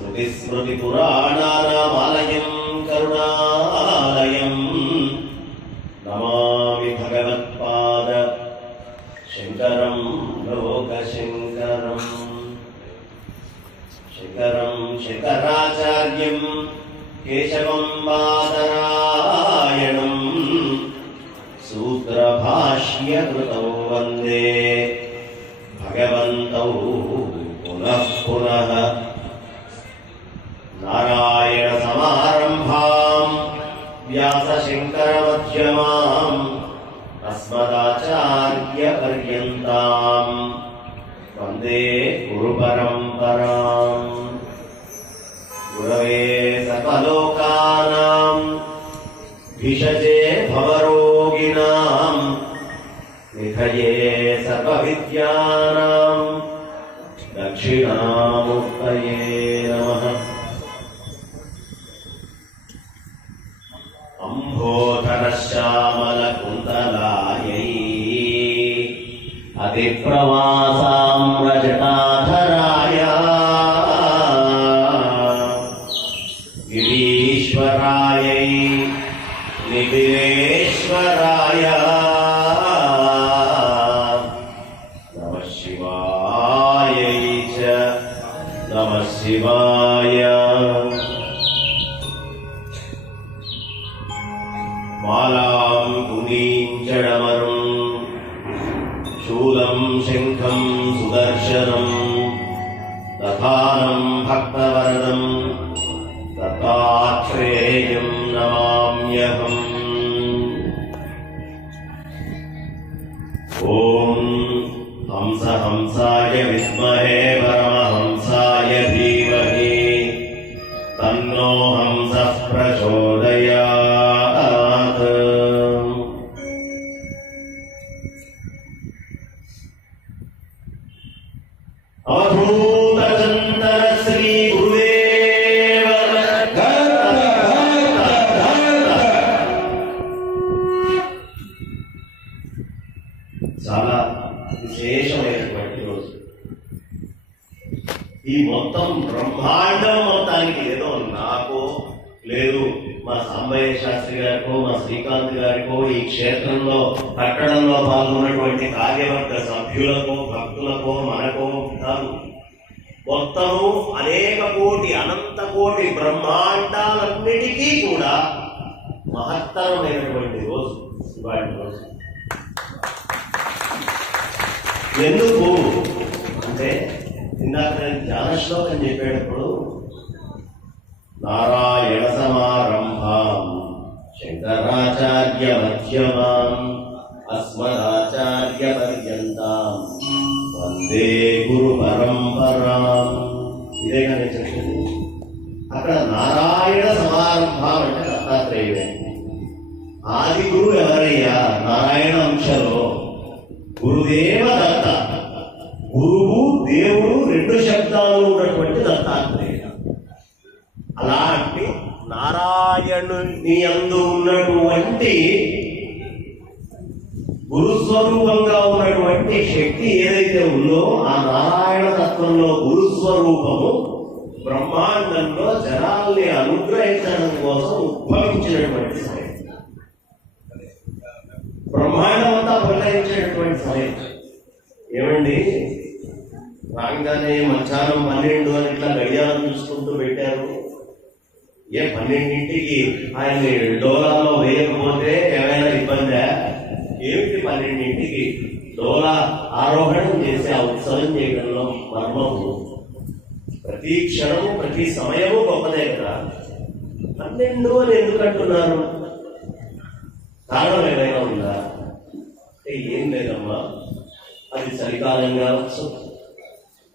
श्रुतिस्मृतिपुराणानामालयं करुणालयं नमामि भगवत्पाद शंकरं लोकशंकरं शंकरं शंकराचार्यं केशवं बादरायणं सूत्रभाष्यकृतौ वन्दे भगवन्तौ पुनः पुनः। नारायण समारंभां व्यासशंकरमध्यमां अस्मदाचार्यपर्यन्तां वन्दे गुरुपरम्परां। गुरवे सकलोकानां भिषजे भवरोगिणां निधये सर्वविद्यानां दक्षिणामूर्तये नमः। अम्भोधरश्यामलकुन्तलायै अतिप्रवासाम्रजटाधराय गिरीश्वरायै निबिलेश्वराय नमः शिवायै च नमः शिवाय। मालां गुणीं जडमरुं शूलं शङ्खं सुदर्शनं दधानं भक्तवरदं दत्तात्रेयं नमाम्यहम्। ॐ हंस हंसाय विद्महे परमहंसाय धीमहि तन्नो हंसः प्रचोदयात्। अवधूतचन्दन श्री गुरुदेव చాలా విశేషమైనటువంటి రోజు. ఈ మొత్తం బ్రహ్మాండం మొత్తానికి ఏదో నాకు లేదు మా సాంబయ్య శాస్త్రి గారికో మా శ్రీకాంత్ గారికో ఈ క్షేత్రంలో కట్టడంలో పాల్గొన్నటువంటి కార్యవర్గ సభ్యులకో భక్తులకో మనకో కాదు, మొత్తము అనేక కోటి అనంత కోటి బ్రహ్మాండాలన్నిటికీ కూడా మహత్తరమైనటువంటి రోజు ఇవాటి రోజు. ఎందుకు అంటే ఇందాక నేను ధ్యాన శ్లోకం చెప్పేటప్పుడు నారాయణ సమారంభాం శంకరాచార్య మధ్యమాం అస్మదాచార్య పర్యంతాం వందే గురు పరంపరాం. ఇదేగా నేను చెప్పింది. అక్కడ నారాయణ సమారంభం అంటే దత్తాత్రేయుడే. ఆది గురువు ఎవరయ్యా? నారాయణ అంశలో గురుదేవ దత్త. గురువు దేవుడు రెండు శబ్దాలు ఉన్నటువంటి దత్తాత్రేయ. అలాంటి నారాయణుని యందు ఉన్నటువంటి గురుస్వరూపంగా ఉన్నటువంటి శక్తి ఏదైతే ఉందో ఆ నారాయణ తత్వంలో గురుస్వరూపము బ్రహ్మాండంలో జనాల్ని అనుగ్రహించడం కోసం ఉద్భవించినటువంటి సమయం. బ్రహ్మాండం అంతా ప్రకటించినటువంటి సమయం. ఏమండి, రాగానే మధ్యాహ్నం 12 అని ఇట్లా గడియారం చూసుకుంటూ పెట్టారు. ఏ 12ంటికి ఆయన్ని డోలాలో వేయకపోతే ఏమైనా ఇబ్బందా? ఏమిటి 12ంటికి డోలా ఆరోహణం చేసి ఆ ఉత్సవం చేయడంలో మర్మము. ప్రతి క్షణము ప్రతి సమయము గొప్పదే కదా. 12 అని ఎందుకు అంటున్నారు? కారణం ఏమైనా ఉందా అంటే ఏం లేదమ్మా. అది చలికాలం కావచ్చు,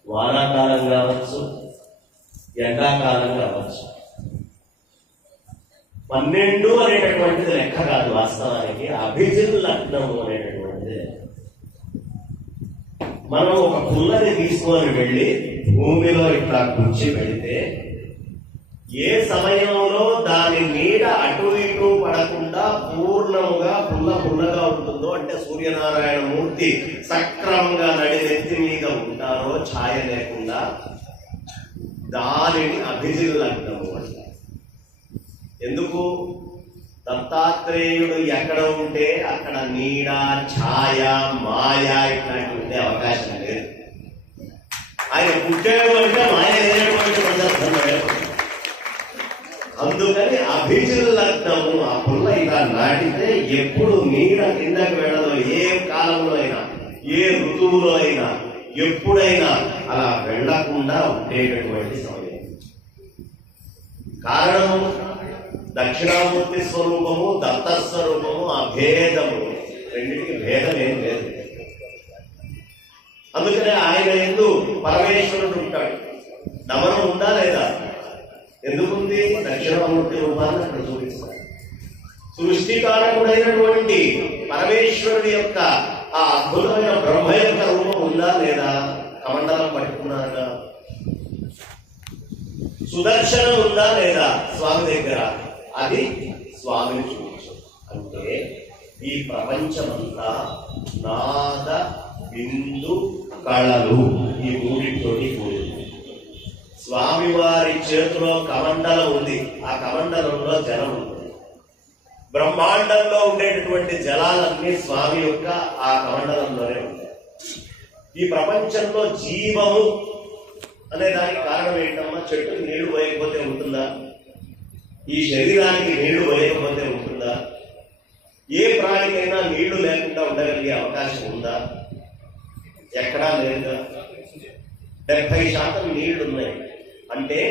వానాకాలం కావచ్చు, ఎండాకాలం కావచ్చు. 12 అనేటటువంటిది లెక్క కాదు. వాస్తవానికి అభిజిత్ లగ్నము అనేటటువంటిది. మనం ఒక పుల్లని తీసుకొని వెళ్ళి భూమిలో ఇట్లా కూర్చి పెడితే ఏ సమయంలో దాని నీడ అటు ఇటు పడకుండా పూర్ణముగా పుల్లగా ఉంటుందో, అంటే సూర్యనారాయణ మూర్తి సక్రమంగా నడినెత్తి మీద ఉంటారో ఛాయ లేకుండా, దానిని అభిజిల్లగ్నము అంటారు. ఎందుకు? దత్తాత్రేయుడు ఎక్కడ ఉంటే అక్కడ నీడ, ఛాయ, మాయ ఇట్లాంటివి ఉండే అవకాశం లేదు. ఆయన పుట్టాడు అంటే మాయ లేనటువంటి సందర్భం లేదు. అందుకని అభిజిల్లగ్నము, ఆ పుల్ల ఇలా నాటితే ఎప్పుడు నీడ కిందకి వెళ్ళదో, ఏ కాలంలో అయినా, ఏ ఋతువులో అయినా, ఎప్పుడైనా అలా వెళ్లకుండా ఉండేటటువంటి సమయం. కారణము దక్షిణామూర్తి స్వరూపము, దత్తస్వరూపము, అభేదము, రెండింటికి భేదం ఏం లేదు. అందుకనే ఆయన యందు పరమేశ్వరుడు ఉంటాడు. దమనం ఉందా లేదా? ఎందుకుంది? దక్షిణామూర్తి రూపాన్ని అక్కడ చూపిస్తాడు. సృష్టికారకుడైనటువంటి పరమేశ్వరుడి యొక్క ఆ అద్భుతమైన బ్రహ్మ యొక్క రూపం ఉందా లేదా? కమండలం పట్టుకున్నాక. సుదర్శనం ఉందా లేదా స్వామి దగ్గర? అది స్వామిని చూపించు. అంటే ఈ ప్రపంచమంతా నాద, బిందు, కళలు, ఈ మూడింటితోటి కూడింది. స్వామివారి చేతిలో కమండలం ఉంది. ఆ కమండలంలో జలం ఉంది. బ్రహ్మాండంలో ఉండేటటువంటి జలాలన్నీ స్వామి యొక్క ఆ కమండలంలోనే ఉంటాయి. ఈ ప్రపంచంలో జీవము అనే దానికి కారణం ఏంటమ్మా? చెట్టుకి నీళ్లు పోయకపోతే ఉంటుందా? ఈ శరీరానికి నీళ్లు పోయకపోతే ఉంటుందా? ఏ ప్రాణికైనా నీళ్లు లేకుండా ఉండగలిగే అవకాశం ఉందా? ఎక్కడా లేదా. 70% నీళ్లు ఉన్నాయి. అంటే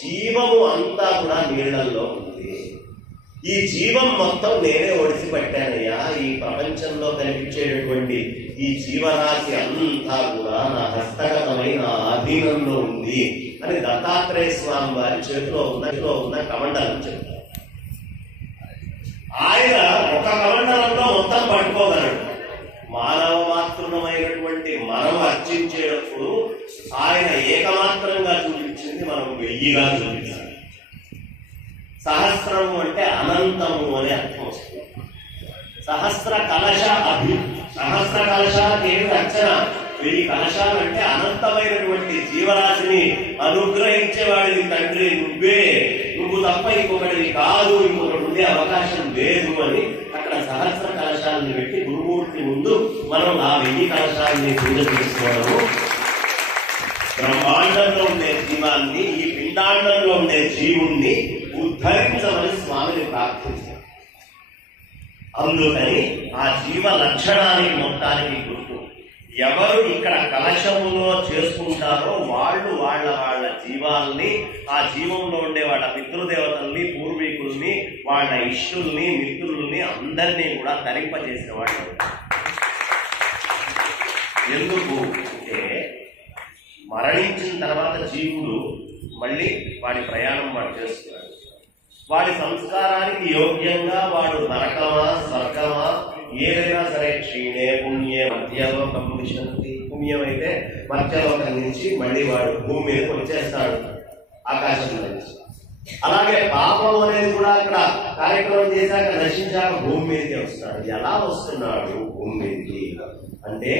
జీవము అంతా కూడా నీళ్లలో ఉంది. ఈ జీవం మొత్తం నేనే ఒడిసి పట్టానయ్యా. ఈ ప్రపంచంలో కనిపించేటటువంటి ఈ జీవరాశి అంతా కూడా నా హస్తగతమై నా ఆధీనంలో ఉంది అని దత్తాత్రేయ స్వామి వారి చేతిలో ఉన్న కమండలం చెప్తారు. ఆయన ఒక కమండలంలో మొత్తం పట్టుకోగలడు. మానవ మాతృమైనటువంటి మనం అర్చించేటప్పుడు ఆయన ఏకమాత్రంగా చూపించింది మనం 1000గా చూపించాలి. సహస్రము అంటే అనంతము అనే అర్థం వస్తుంది. సహస్ర కలశానికి ఏమిటి అర్చన? 1000 కలశాలు అంటే అనంతమైనటువంటి జీవరాశిని అనుగ్రహించేవాడిని తండ్రి నువ్వే, నువ్వు తప్ప ఇంకొకటి కాదు, ఇంకొకటి ఉండే అవకాశం లేదు అని అక్కడ సహస్ర కలశాలను పెట్టి గురుమూర్తి ముందు మనం ఆ 1000 కలశాలని పూజ చేసుకోవడము. బ్రహ్మాండంలో ఉండే జీవాన్ని, ఈ పిండాండంలో ఉండే జీవుణ్ణి ఉద్ధరించమని స్వామిని ప్రార్థించారు. అందుకని ఆ జీవ లక్షణానికి మొత్తానికి గుర్తు. ఎవరు ఇక్కడ కలశములో చేసుకుంటారో వాళ్ళు వాళ్ళ జీవాల్ని, ఆ జీవంలో ఉండే వాళ్ళ పితృదేవతల్ని, పూర్వీకుల్ని, వాళ్ళ ఇష్టుల్ని, మిత్రుల్ని అందరినీ కూడా తరింపజేసిన వాళ్ళు. ఎందుకు అంటే మరణించిన తర్వాత జీవుడు మళ్ళీ వాడి ప్రయాణం వాడు చేస్తున్నాడు. వాడి సంస్కారానికి యోగ్యంగా వాడు నరకమా, స్వర్గమా, ఏదైనా సరే క్షీణే పుణ్యే మధ్యలోకం విశంతి. పుణ్యం అయితే మధ్యలోకం నుంచి మళ్ళీ వాడు భూమి మీదకి వచ్చేస్తాడు, ఆకాశం నుంచి. అలాగే పాపం అనేది కూడా అక్కడ కార్యక్రమం చేశాక నశించాక భూమి మీదకి వస్తాడు. ఎలా వస్తున్నాడు భూమి మీదకి అంటే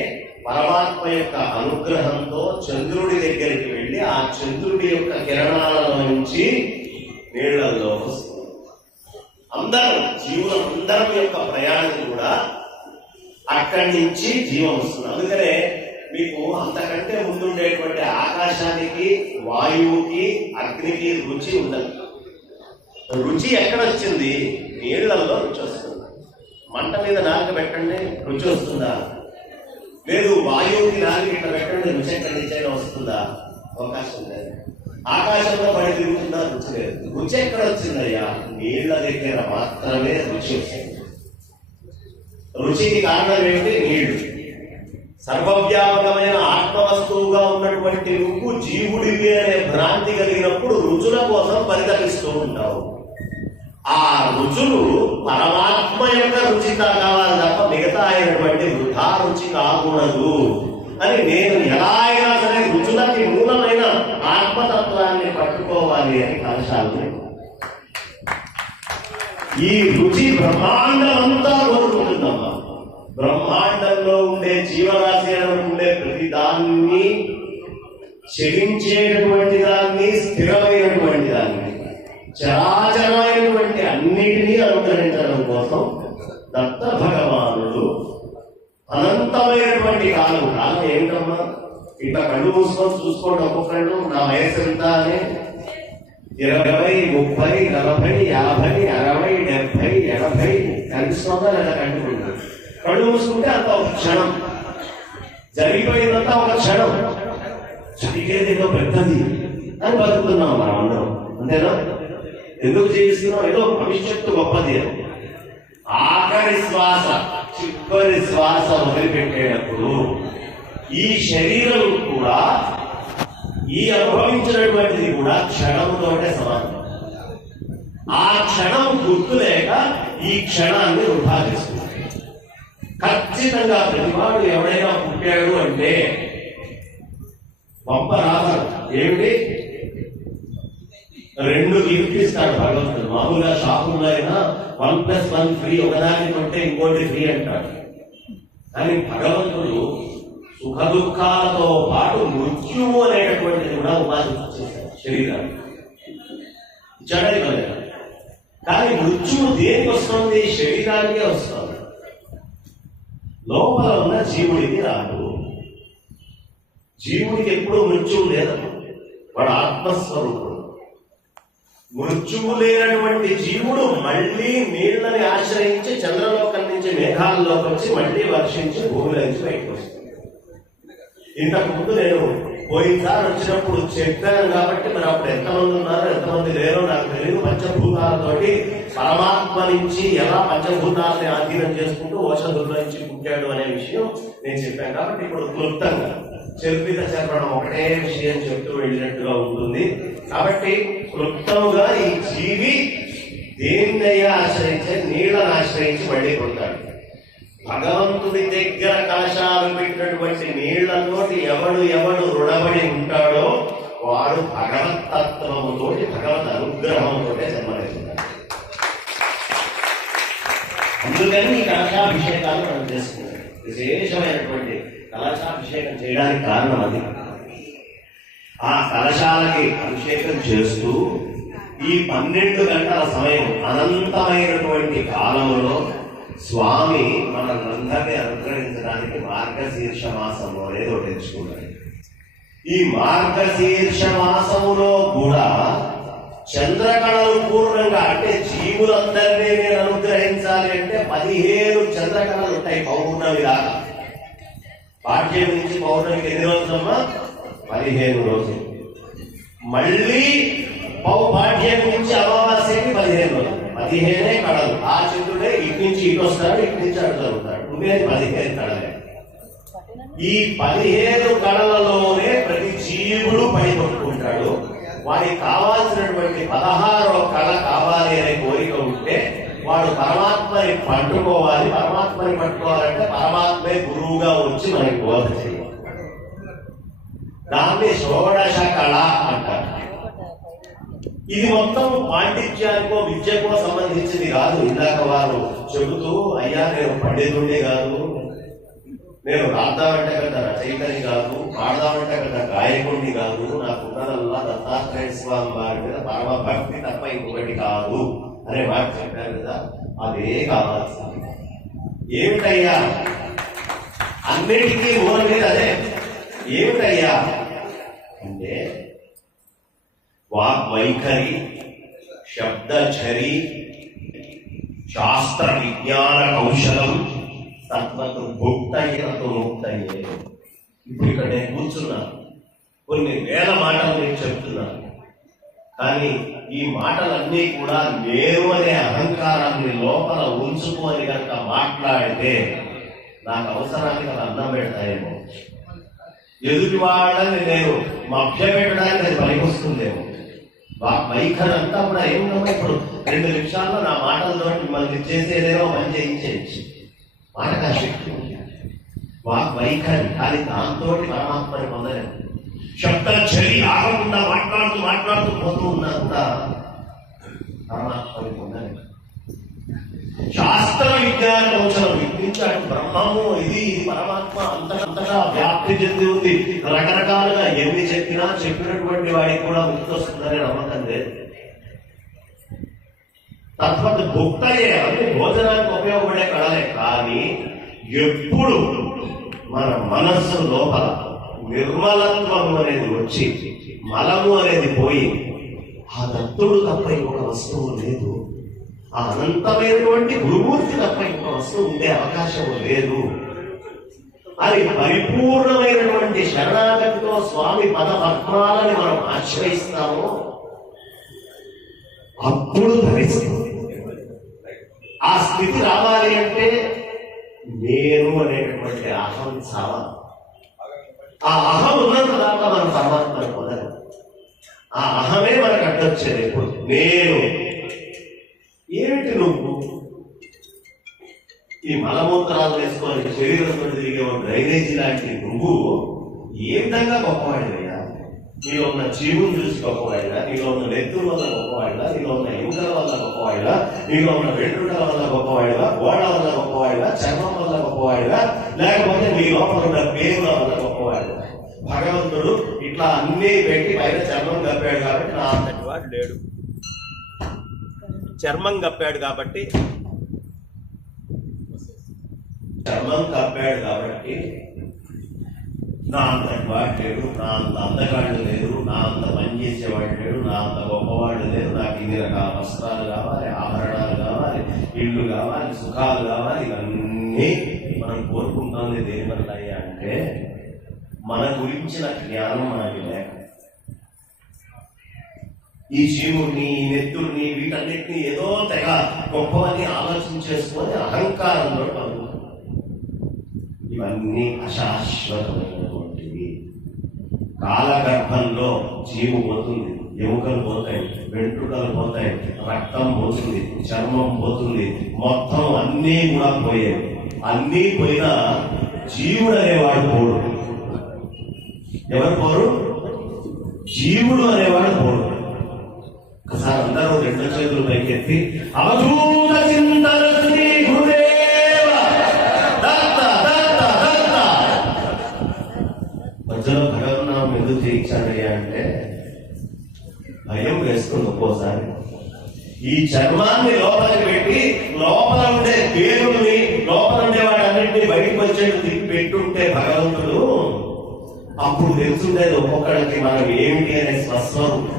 పరమాత్మ యొక్క అనుగ్రహంతో చంద్రుడి దగ్గరికి వెళ్ళి ఆ చంద్రుడి యొక్క కిరణాలలో నుంచి నీళ్లలో వస్తుంది. అందరం జీవులందరం యొక్క ప్రయాణం కూడా అక్కడి నుంచి జీవం వస్తుంది. అందుకనే మీకు అంతకంటే ముందుండేటువంటి ఆకాశానికి, వాయువుకి, అగ్నికి రుచి ఉండదు. రుచి ఎక్కడొచ్చింది? నీళ్లలో రుచి వస్తుంది. మంట మీద నాలుక పెట్టండి, రుచి వస్తుందా? లేదు. వాయువుకి నాలుగు ఇట్లా పెట్టండి, రుచి ఎక్కడి నుంచైనా వస్తుందా? అవకాశం లేదు. ఆకాశంలో పడి తిరుగుతుందా? రుచి లేదు. రుచి ఎక్కడ వచ్చిందయ్యా? నీళ్ల దగ్గర మాత్రమే రుచి వచ్చింది. రుచికి కారణం ఏమిటి? నీళ్లు. సర్వవ్యాపకమైన ఆత్మవస్తువుగా ఉన్నటువంటి నువ్వు జీవుడివి అనే భ్రాంతి కలిగినప్పుడు రుచుల కోసం పరితపిస్తూ ఉంటావు. ఆ రుచులు పరమాత్మ యొక్క రుచి కావాలి తప్ప మిగతా అయినటువంటి వృధా రుచి కాకూడదు అని నేను ఎలా అయినా సరే రుచులకి మూలమైన ఆత్మతత్వాన్ని పట్టుకోవాలి అని కలశాలు. ఈ రుచి బ్రహ్మాండం అంతా కోరుకుంటుందమ్మా. బ్రహ్మాండంలో ఉండే జీవరాశి ఉండే ప్రతి దాన్ని చెలించేటటువంటి దాన్ని, స్థిరమైనటువంటి దాన్ని, చరాచరమైనటువంటి అన్నిటినీ అనుగ్రహించడం కోసం దత్త భగవానుడు అనంతమైనటువంటి కాలం ఏమిటమ్మా, ఇట్లా కళ్ళు మూసుకొని చూసుకోండి. ఒక్కొక్కళ్ళు నా వయసు ఎంత అని 20, 30, 40, 50, 60, 70, 80 కనిపిస్తుందా లేదా కంటుకుంటారు. కళ్ళు మూసుకుంటే అంత ఒక క్షణం, జరిగిపోయిందంతా ఒక క్షణం. జరిగేది ఏదో పెద్దది అని బతుకుతున్నాం మనం అందరం, అంతేనా? ఎందుకు జీవిస్తున్నాం? ఏదో భవిష్యత్తు గొప్పది అని. ఆఖరి శ్వాస, చివరి శ్వాస వదిలిపెట్టేటప్పుడు ఈ శరీరం కూడా, ఈ అనుభవించినటువంటిది కూడా క్షణంతోటే సమానం. ఆ క్షణం గుర్తులేక ఈ క్షణాన్ని వృధా చేస్తుంది. ఖచ్చితంగా ప్రతివాడు ఎవడైనా పుట్టాడు అంటే పంప రాదు. ఏమిటి? 2 గిఫ్ట్ ఇస్తాడు భగవంతుడు. మామూలుగా షాపుల్లో అయినా 1+1 ఫ్రీ, ఒకదాన్ని కొంటే ఇంకోటి ఫ్రీ అంటాడు. కానీ భగవంతుడు సుఖ దుఃఖాలతో పాటు మృత్యువు అనేటటువంటిది కూడా ఉపాధి చేశాడు శరీరాన్ని. ఇచ్చాడని కదా. కానీ మృత్యువు దేనికి వస్తుంది? శరీరానికే వస్తుంది. లోపల ఉన్న జీవుడికి రాదు. జీవుడికి ఎప్పుడూ మృత్యువు లేదు, వాడు ఆత్మస్వరూపుడు. మృత్యువు లేనటువంటి జీవుడు మళ్ళీ నీళ్లని ఆశ్రయించి చంద్రలోకం నుంచి మేఘాల్లోకి వచ్చి మళ్ళీ వర్షించి భూమిలో నుంచి బయటకు వస్తుంది. ఇంతకు ముందు నేను పోయినసారి వచ్చినప్పుడు చెప్పాను కాబట్టి మరి అప్పుడు ఎంతమంది ఉన్నారో ఎంతమంది లేరో నాకు తెలియదు. పంచభూతాలతోటి పరమాత్మ నుంచి ఎలా పంచభూతాలని ఆధీనం చేసుకుంటూ ఓషధుల్లో నుంచి పుట్టాడు అనే విషయం నేను చెప్పాను. కాబట్టి ఇప్పుడు క్లుప్తంగా చర్పిత చర్పడం ఒకటే విషయం చెప్తూ వెళ్ళినట్టుగా ఉంటుంది. కాబట్టి క్లుప్తముగా ఈ జీవి దేన్నయ్యా ఆశ్రయించే, నీళ్లను ఆశ్రయించి మళ్ళీ పుడతాడు. భగవంతుడి దగ్గర కలశాలు పెట్టినటువంటి నీళ్లతోటి ఎవడు రుణపడి ఉంటాడో వాడు భగవత్తత్వముతోటి, భగవత్ అనుగ్రహంతో జన్మలేస్తాడు. అందుకని ఈ కలశాభిషేకాలు మనం చేసుకున్నాం. విశేషమైనటువంటి కలశాభిషేకం చేయడానికి కారణం అది. ఆ కలశాలకి అభిషేకం చేస్తూ ఈ 12 గంటల సమయం, అనంతమైనటువంటి కాలంలో స్వామి మనందరినీ అనుగ్రహించడానికి మార్గశీర్ష మాసంలో ఏదో తెలుసుకున్నాడు. ఈ మార్గశీర్ష మాసములో కూడా చంద్రకళలు పూర్ణంగా, అంటే జీవులందరినీ నేను అనుగ్రహించాలి అంటే 15 చంద్రకళలు ఉంటాయి పౌర్ణమి దాకా. పాఠ్యం నుంచి పౌర్ణమికి ఎన్ని రోజులమ్మా? 15 రోజులు. మళ్ళీ పాఠ్యం నుంచి అమావాస్యకి 15 రోజులు. 15 కళలు. ఆ చంద్రుడే ఇటు నుంచి ఇటు వస్తాడు, ఇటు నుంచి అటు జరుగుతాడు. ఉండేది 15 కళలే. ఈ 15 కళలలోనే ప్రతి జీవుడు పడి కొట్టుకుంటాడు. వాడికి కావాల్సినటువంటి 16వ కళ కావాలి అనే కోరిక ఉంటే వాడు పరమాత్మని పట్టుకోవాలి. పరమాత్మని పట్టుకోవాలంటే పరమాత్మే గురువుగా వచ్చి మనకి బోధ చేయాలి. దాన్ని షోడశ కళ అంటారు. ఇది మొత్తం పాండిత్యానికో విద్యకో సంబంధించింది కాదు. ఇందాక వారు చెబుతూ, అయ్యా నేను పండితుడే కాదు, నేను రాద్దామంటే కదా రచయితని కాదు, పాడదామంటే కదా గాయకుడిని కాదు, నాకు ఉన్నదల్లా దత్తాత్రేయ స్వామి వారి మీద పరమ భక్తి తప్ప ఇంకొకటి కాదు అనే మాట చెప్పారు కదా. అదే కావాల్సింది. ఏమిటయ్యా? అన్నిటికీ మూల మీద అదే. ఏమిటయ్యా అంటే వాగ్వైఖరి, శబ్దఝరి, శాస్త్ర విజ్ఞాన కౌశలం, తత్వతు భుక్తయ్య ముక్తయ్యే. ఇప్పుడు ఇక్కడ నేను కూర్చున్నాను, కొన్ని వేల మాటలు నేను చెప్తున్నాను. కానీ ఈ మాటలన్నీ కూడా నేను అనే అహంకారాన్ని లోపల ఉంచుకొని కనుక మాట్లాడితే నాకు అవసరానికి అది అన్నం పెడతాయేమో, ఎదుటి వాళ్ళని నేను మభ్యపెట్టడానికి అది పనికొస్తుందేమో. వైఖరి అంతా కూడా ఏముందమ్మా, ఇప్పుడు 2 నిమిషాల్లో నా మాటలతో మిమ్మల్ని చేసేదేదో పని చేయించేయచ్చు. మాటగా శక్తి వైఖరి, కానీ దాంతో పరమాత్మని పొందలేదు. శబ్దఝరి ఆగకుండా మాట్లాడుతూ పోతూ ఉన్నా కూడా పరమాత్మని పొందలేదు. శాస్త్ర విజ్ఞాన కౌశలం వినిపించాడు. బ్రహ్మము ఇది పరమాత్మ అంతటా వ్యాప్తి చెంది ఉంది. రకరకాలుగా ఎన్ని చెప్పినా చెప్పినా చెప్పినటువంటి వాడికి కూడా ముక్తి వస్తుందని నమ్మకం లేదు. తత్వత్ భుక్తయే అంటే భోజనానికి ఉపయోగపడే కళలే. కానీ ఎప్పుడు మన మనస్సు లోపల నిర్మలత్వం అనేది వచ్చి మలము అనేది పోయి ఆ దత్తుడు తప్ప ఇంకొక వస్తువు లేదు, ఆ అనంతమైనటువంటి గురుమూర్తి తప్ప ఇంకొక వస్తువు ఉండే అవకాశం లేదు అని పరిపూర్ణమైనటువంటి శరణాగతితో స్వామి పద పద్మాలని మనం ఆశ్రయిస్తాము. అప్పుడు ధరిస్తుంది. ఆ స్థితి రావాలి అంటే నేను అనేటటువంటి అహం చావాలి. ఆ అహం ఉన్నంత దాకా మనం పరమాత్మను పొందరు. ఆ అహమే మనకు అడ్డొచ్చేది. ఎప్పుడు నేను ఏమిటి నువ్వు ఈ మలమూత్రాలు వేసుకొని శరీరంతో తిరిగే డ్రైనేజీ లాంటి నువ్వు ఏ విధంగా గొప్పవాడివయ్యా? నీలో ఉన్న జీవుని చూసి గొప్పవాడిగా, నీలో ఉన్న నెత్తుల వల్ల గొప్పవాడిగా, నీలో ఉన్న ఎముకల వల్ల గొప్పవాడిగా, నీలో ఉన్న వెంట్రుకల వల్ల గొప్పవాడిగా, గోడ వల్ల గొప్పవాడిగా, చర్మం వల్ల గొప్పవాడిగా, లేకపోతే నీ లోపల ఉన్న పేరుల వల్ల గొప్పవాడిగా. భగవంతుడు ఇట్లా అన్ని పెట్టి పైన చర్మం కప్పాడు కాబట్టి నా అంతటి వాడు లేడు. చర్మం కప్పాడు కాబట్టి నా అంతటి వాడు లేడు, నా అంత అందగాడు లేడు, నా అంత పని చేసేవాడు లేడు, నా అంత గొప్పవాడు లేడు. నాకు ఇన్ని రకాల వస్త్రాలు కావాలి, ఆభరణాలు కావాలి, ఇళ్ళు కావాలి, సుఖాలు కావాలి. ఇవన్నీ మనం కోరుకుంటుంది దేని వల్ల అయ్యా అంటే మన గురించిన జ్ఞానం మనకి లేక. ఈ జీవుడిని, ఈ నెత్తుడిని, వీటన్నిటిని ఏదో తెగ గొప్పవని ఆలోచించేసుకొని అహంకారంలో పడుతుంది. ఇవన్నీ అశాశ్వతమైనటువంటివి. కాలగర్భంలో జీవు పోతుంది, ఎముకలు పోతాయి, వెంట్రుకలు పోతాయి, రక్తం పోతుంది, చర్మం పోతుంది, మొత్తం అన్నీ కూడా పోయేవి. అన్నీ పోయినా జీవుడు అనేవాడు పోడు. ఎవరు పోరు? జీవుడు అనేవాడు పోడు. ఒకసారి అందరూ రెండు చేతులు పైకెత్తి అవధూత చింతన శ్రీ గురుదేవ దత్త దత్త దత్త. మధ్యలో భగవన్నామం ఎందుకు చేయించాడయ్యా అంటే భయం వేస్తుంది. ఒక్కోసారి ఈ చర్మాన్ని లోపలికి పెట్టి లోపల ఉండే దేవుడిని, లోపల ఉండే వాడి అన్నింటినీ బయటకు వచ్చేది తిప్పి పెట్టుంటే భగవంతుడు అప్పుడు తెలుసుండేది ఒక్కొక్కడికి మనం ఏమిటి అనే స్వస్వరూపం.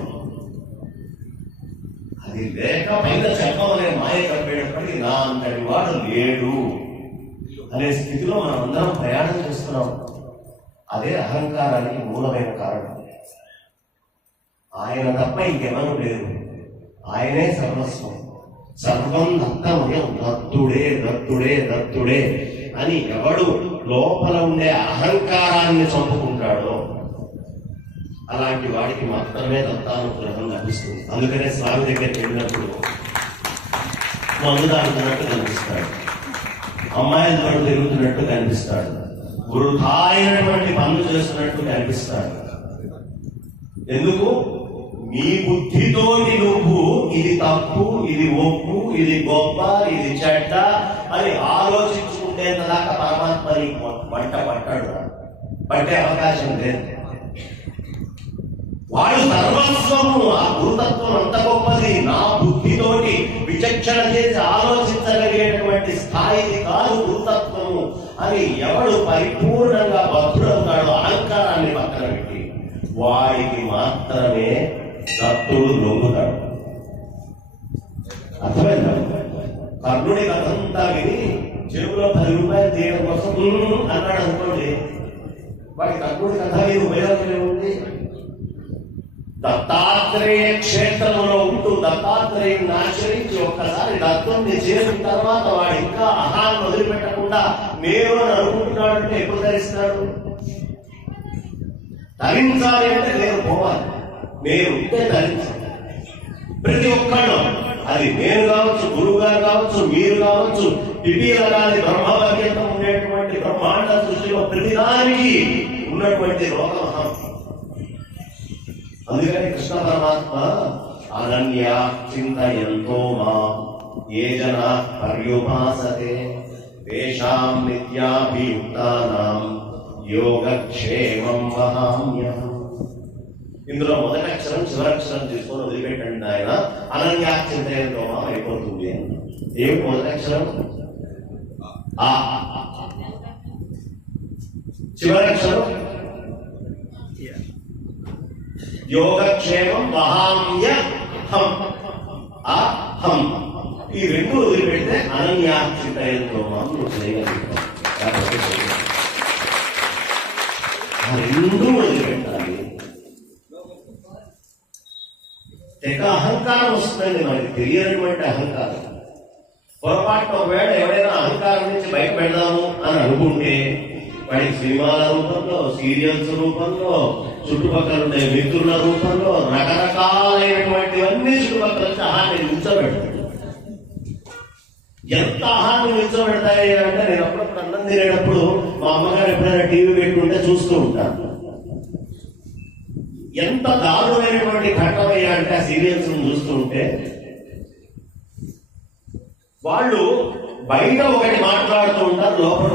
అది లేక పైన చెప్పమనే మాయ కప్పేటప్పటికి నా అంతటి వాడు లేడు అనే స్థితిలో మనం అందరం ప్రయాణం చేస్తున్నాం. అదే అహంకారానికి మూలమైన కారణం. ఆయన తప్ప ఇంకెవరు లేరు, ఆయనే సర్వస్వం. సర్వం దత్తమయం, దత్తుడే దత్తుడే దత్తుడే అని ఎవడు లోపల ఉండే అహంకారాన్ని చంపుకుంటాడో అలాంటి వాడికి మాత్రమే దత్తానుగ్రహం లభిస్తుంది. అందుకనే స్వామి దగ్గరికి వెళ్ళినప్పుడు మందు తాగుతున్నట్టు కనిపిస్తాడు, అమ్మాయిల తోడు తిరుగుతున్నట్టు కనిపిస్తాడు, వృధా అయినటువంటి పనులు చేస్తున్నట్టు కనిపిస్తాడు. ఎందుకు? నీ బుద్ధితోటి నువ్వు ఇది తప్పు, ఇది ఒప్పు, ఇది గొప్ప, ఇది చెడ్డ అని ఆలోచించుకుంటేంత దాకా పరమాత్మ నీకు వంట పట్టాడు, పట్టే అవకాశం లేదు. వాడు సర్వస్వము, ఆ గురుతత్వం అంత గొప్పది. నా బుద్ధితోటి విచక్షణ చేసి ఆలోచించగలిగేటువంటి స్థాయిది కాదు గురుతత్వము అని ఎవడు పరిపూర్ణంగా భద్రుడవుతాడో అహంకారాన్ని పక్కన పెట్టి వాడికి మాత్రమే దత్తుడు లొంగుతాడు. అర్థమైందా? కర్ణుడి కథంతా విని చెరువులో 10 రూపాయలు తీయడం కోసం అన్నాడు అనుకోండి, వాడి కర్ణుడి కథ మీద ఉపయోగం ఏముంది? దత్తాత్రేయ క్షేత్రంలో ఉంటూ దత్తాత్రేయుని ఆచరించి ఒక్కసారి దత్తుని చేసిన తర్వాత వాడు ఇంకా అహాన్ని వదిలిపెట్టకుండా నేను అని అనుకుంటున్నాడంటే ఎప్పుడు ధరిస్తాడు? ధరించాలి అంటే నేను పోవాలి, నేను ఉంటే ధరించాలి. ప్రతి ఒక్కళ్ళు, అది నేను కావచ్చు, గురువు గారు కావచ్చు, మీరు కావచ్చు, పిపీల గారి బ్రహ్మభాగ్యంతో ఉండేటువంటి బ్రహ్మాండ సృష్టిలో ప్రతిదానికి ఉన్నటువంటి రోగం అహం. అందుకని కృష్ణ పరమాత్మ అనన్య చింతయంతో మా ఏ జనా పర్యుపాసతే తేషాం నిత్యాభియుక్తానాం యోగక్షేమం వహామ్యహం. ఇందులో మొదటి అక్షరం చివరి అక్షరం తీసుకొని వదిలిపెట్టండి ఆయన అనన్యాచింతయంతో అయిపోతుంది అని. ఏమిటి మొదటి అక్షరం? ఆ. చివరి అక్షరం యోగక్షేమం మహామ్య హం. ఆ హం ఈ రెండు వదిలిపెడితే అనన్యాచింతయంతో నువ్వు చేయగలుగుతావు. రెండు వదిలిపెట్టాలి. తెగ అహంకారం వస్తుందండి, మనకి తెలియనటువంటి అహంకారం. పొరపాటున ఒకవేళ ఎవరైనా అహంకారం నుంచి బయట పెడదాము అని అనుకుంటే వాడికి సినిమాల రూపంలో, సీరియల్స్ రూపంలో, చుట్టుపక్కల ఉండే మిత్రుల రూపంలో రకరకాలైనటువంటివన్నీ చుట్టుపక్కల ఆహాన్ని నిల్చోబెడతాడు. ఎంత ఆహాన్ని నిల్చోబెడతాయి అంటే నేను అప్పుడప్పుడు అన్నం తినేటప్పుడు మా అమ్మగారు ఎప్పుడైనా టీవీ పెట్టుకుంటే చూస్తూ ఉంటాను. ఎంత దారుణమైనటువంటి ఘట్టమయ్యా అంటే ఆ సీరియల్స్ చూస్తూ ఉంటే వాళ్ళు బయట ఒకటి మాట్లాడుతూ ఉంటారు, లోపల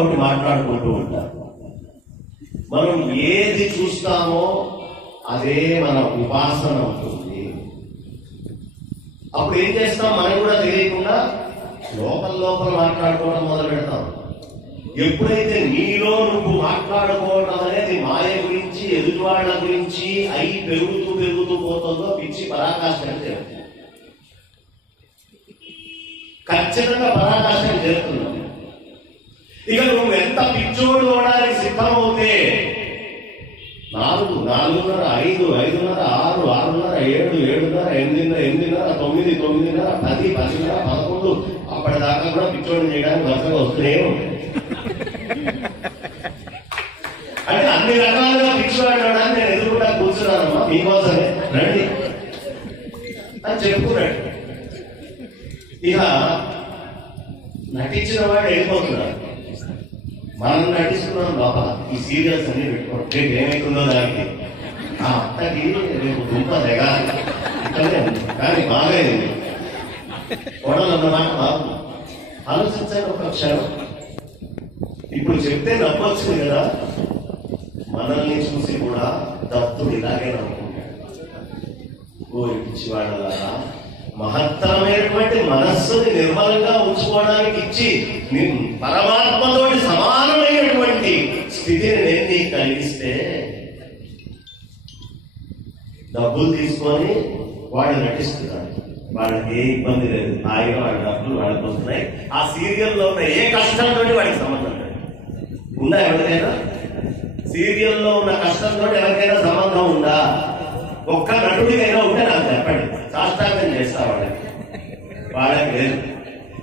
ఒకటి మాట్లాడుకుంటూ ఉంటారు. మనం ఏది చూస్తామో అదే మన ఉపాసన అవుతుంది. అప్పుడు ఏం చేస్తాం, మనకు కూడా తెలియకుండా లోపల మాట్లాడుకోవడం మొదలు పెడతాం. ఎప్పుడైతే నీలో నువ్వు మాట్లాడుకోవడం అనేది మాయ గురించి, ఎదుటి వాళ్ళ గురించి అయి పెరుగుతూ పోతుందో పిచ్చి పరాకాష్ఠకు చేరుతుంది. ఖచ్చితంగా పరాకాష్ఠకు చేరుతున్నావు. ఇక నువ్వు ఎంత పిచ్చోడు అవడానికి సిద్ధమవుతే 4, 4:30, 5, 5:30, 6, 6:30, 7, 7:30, 8:30, 9, 9:30, 10, 10:30, 11 అప్పటిదాకా కూడా పిచ్చోడిని చేయడానికి వరుసగా వస్తూనే ఉంటాయి. అంటే అన్ని రకాలుగా పిచ్చివాడు అవడానికి నేను ఎదురుకుండా కూర్చున్నానమ్మా, మీకోసమే రండి అని చెప్పుకున్నాడు. ఇక నటించిన వాడు వెళ్ళిపోతున్నాడు, మనం నటిస్తున్నాం లోపల. ఈ సీరియల్స్ అన్ని పెట్టుకోండి, రేపు ఏమైతుందో దానికి. ఆ అత్తకి రేపు దుంప తెగాలి ఇక్కడే ఉంది, కానీ బాగైంది కోడలు అన్నమాట బాగు. ఆలోచించాను ఒక క్షణం. ఇప్పుడు చెప్తే నవ్వచ్చు కదా, మనల్ని చూసి కూడా దత్తుడు ఇలాగే నవ్వుకుంటాడు. ఓరి పిచ్చివాళ్ళలారా, మహత్తరమైనటువంటి మనస్సుని నిర్మలంగా ఉంచుకోవడానికి ఇచ్చి పరమాత్మతోటి సమానమైనటువంటి స్థితిని నేను నీకు కలిగిస్తే డబ్బులు తీసుకొని వాడు నటిస్తున్నాడు. వాళ్ళకి ఏ ఇబ్బంది లేదు, హాయిగా వాడి డబ్బులు వాడికి వస్తున్నాయి. ఆ సీరియల్లో ఉన్న ఏ కష్టంతో వాడికి సంబంధం లేదు. ఉందా ఎవరికైనా సీరియల్లో ఉన్న కష్టంతో ఎవరికైనా సంబంధం ఉందా? ఒక్క నటుడికైనా ఉంటే నాకు చెప్పండి, సాష్టాంగం చేస్తా వాళ్ళకి లేదు.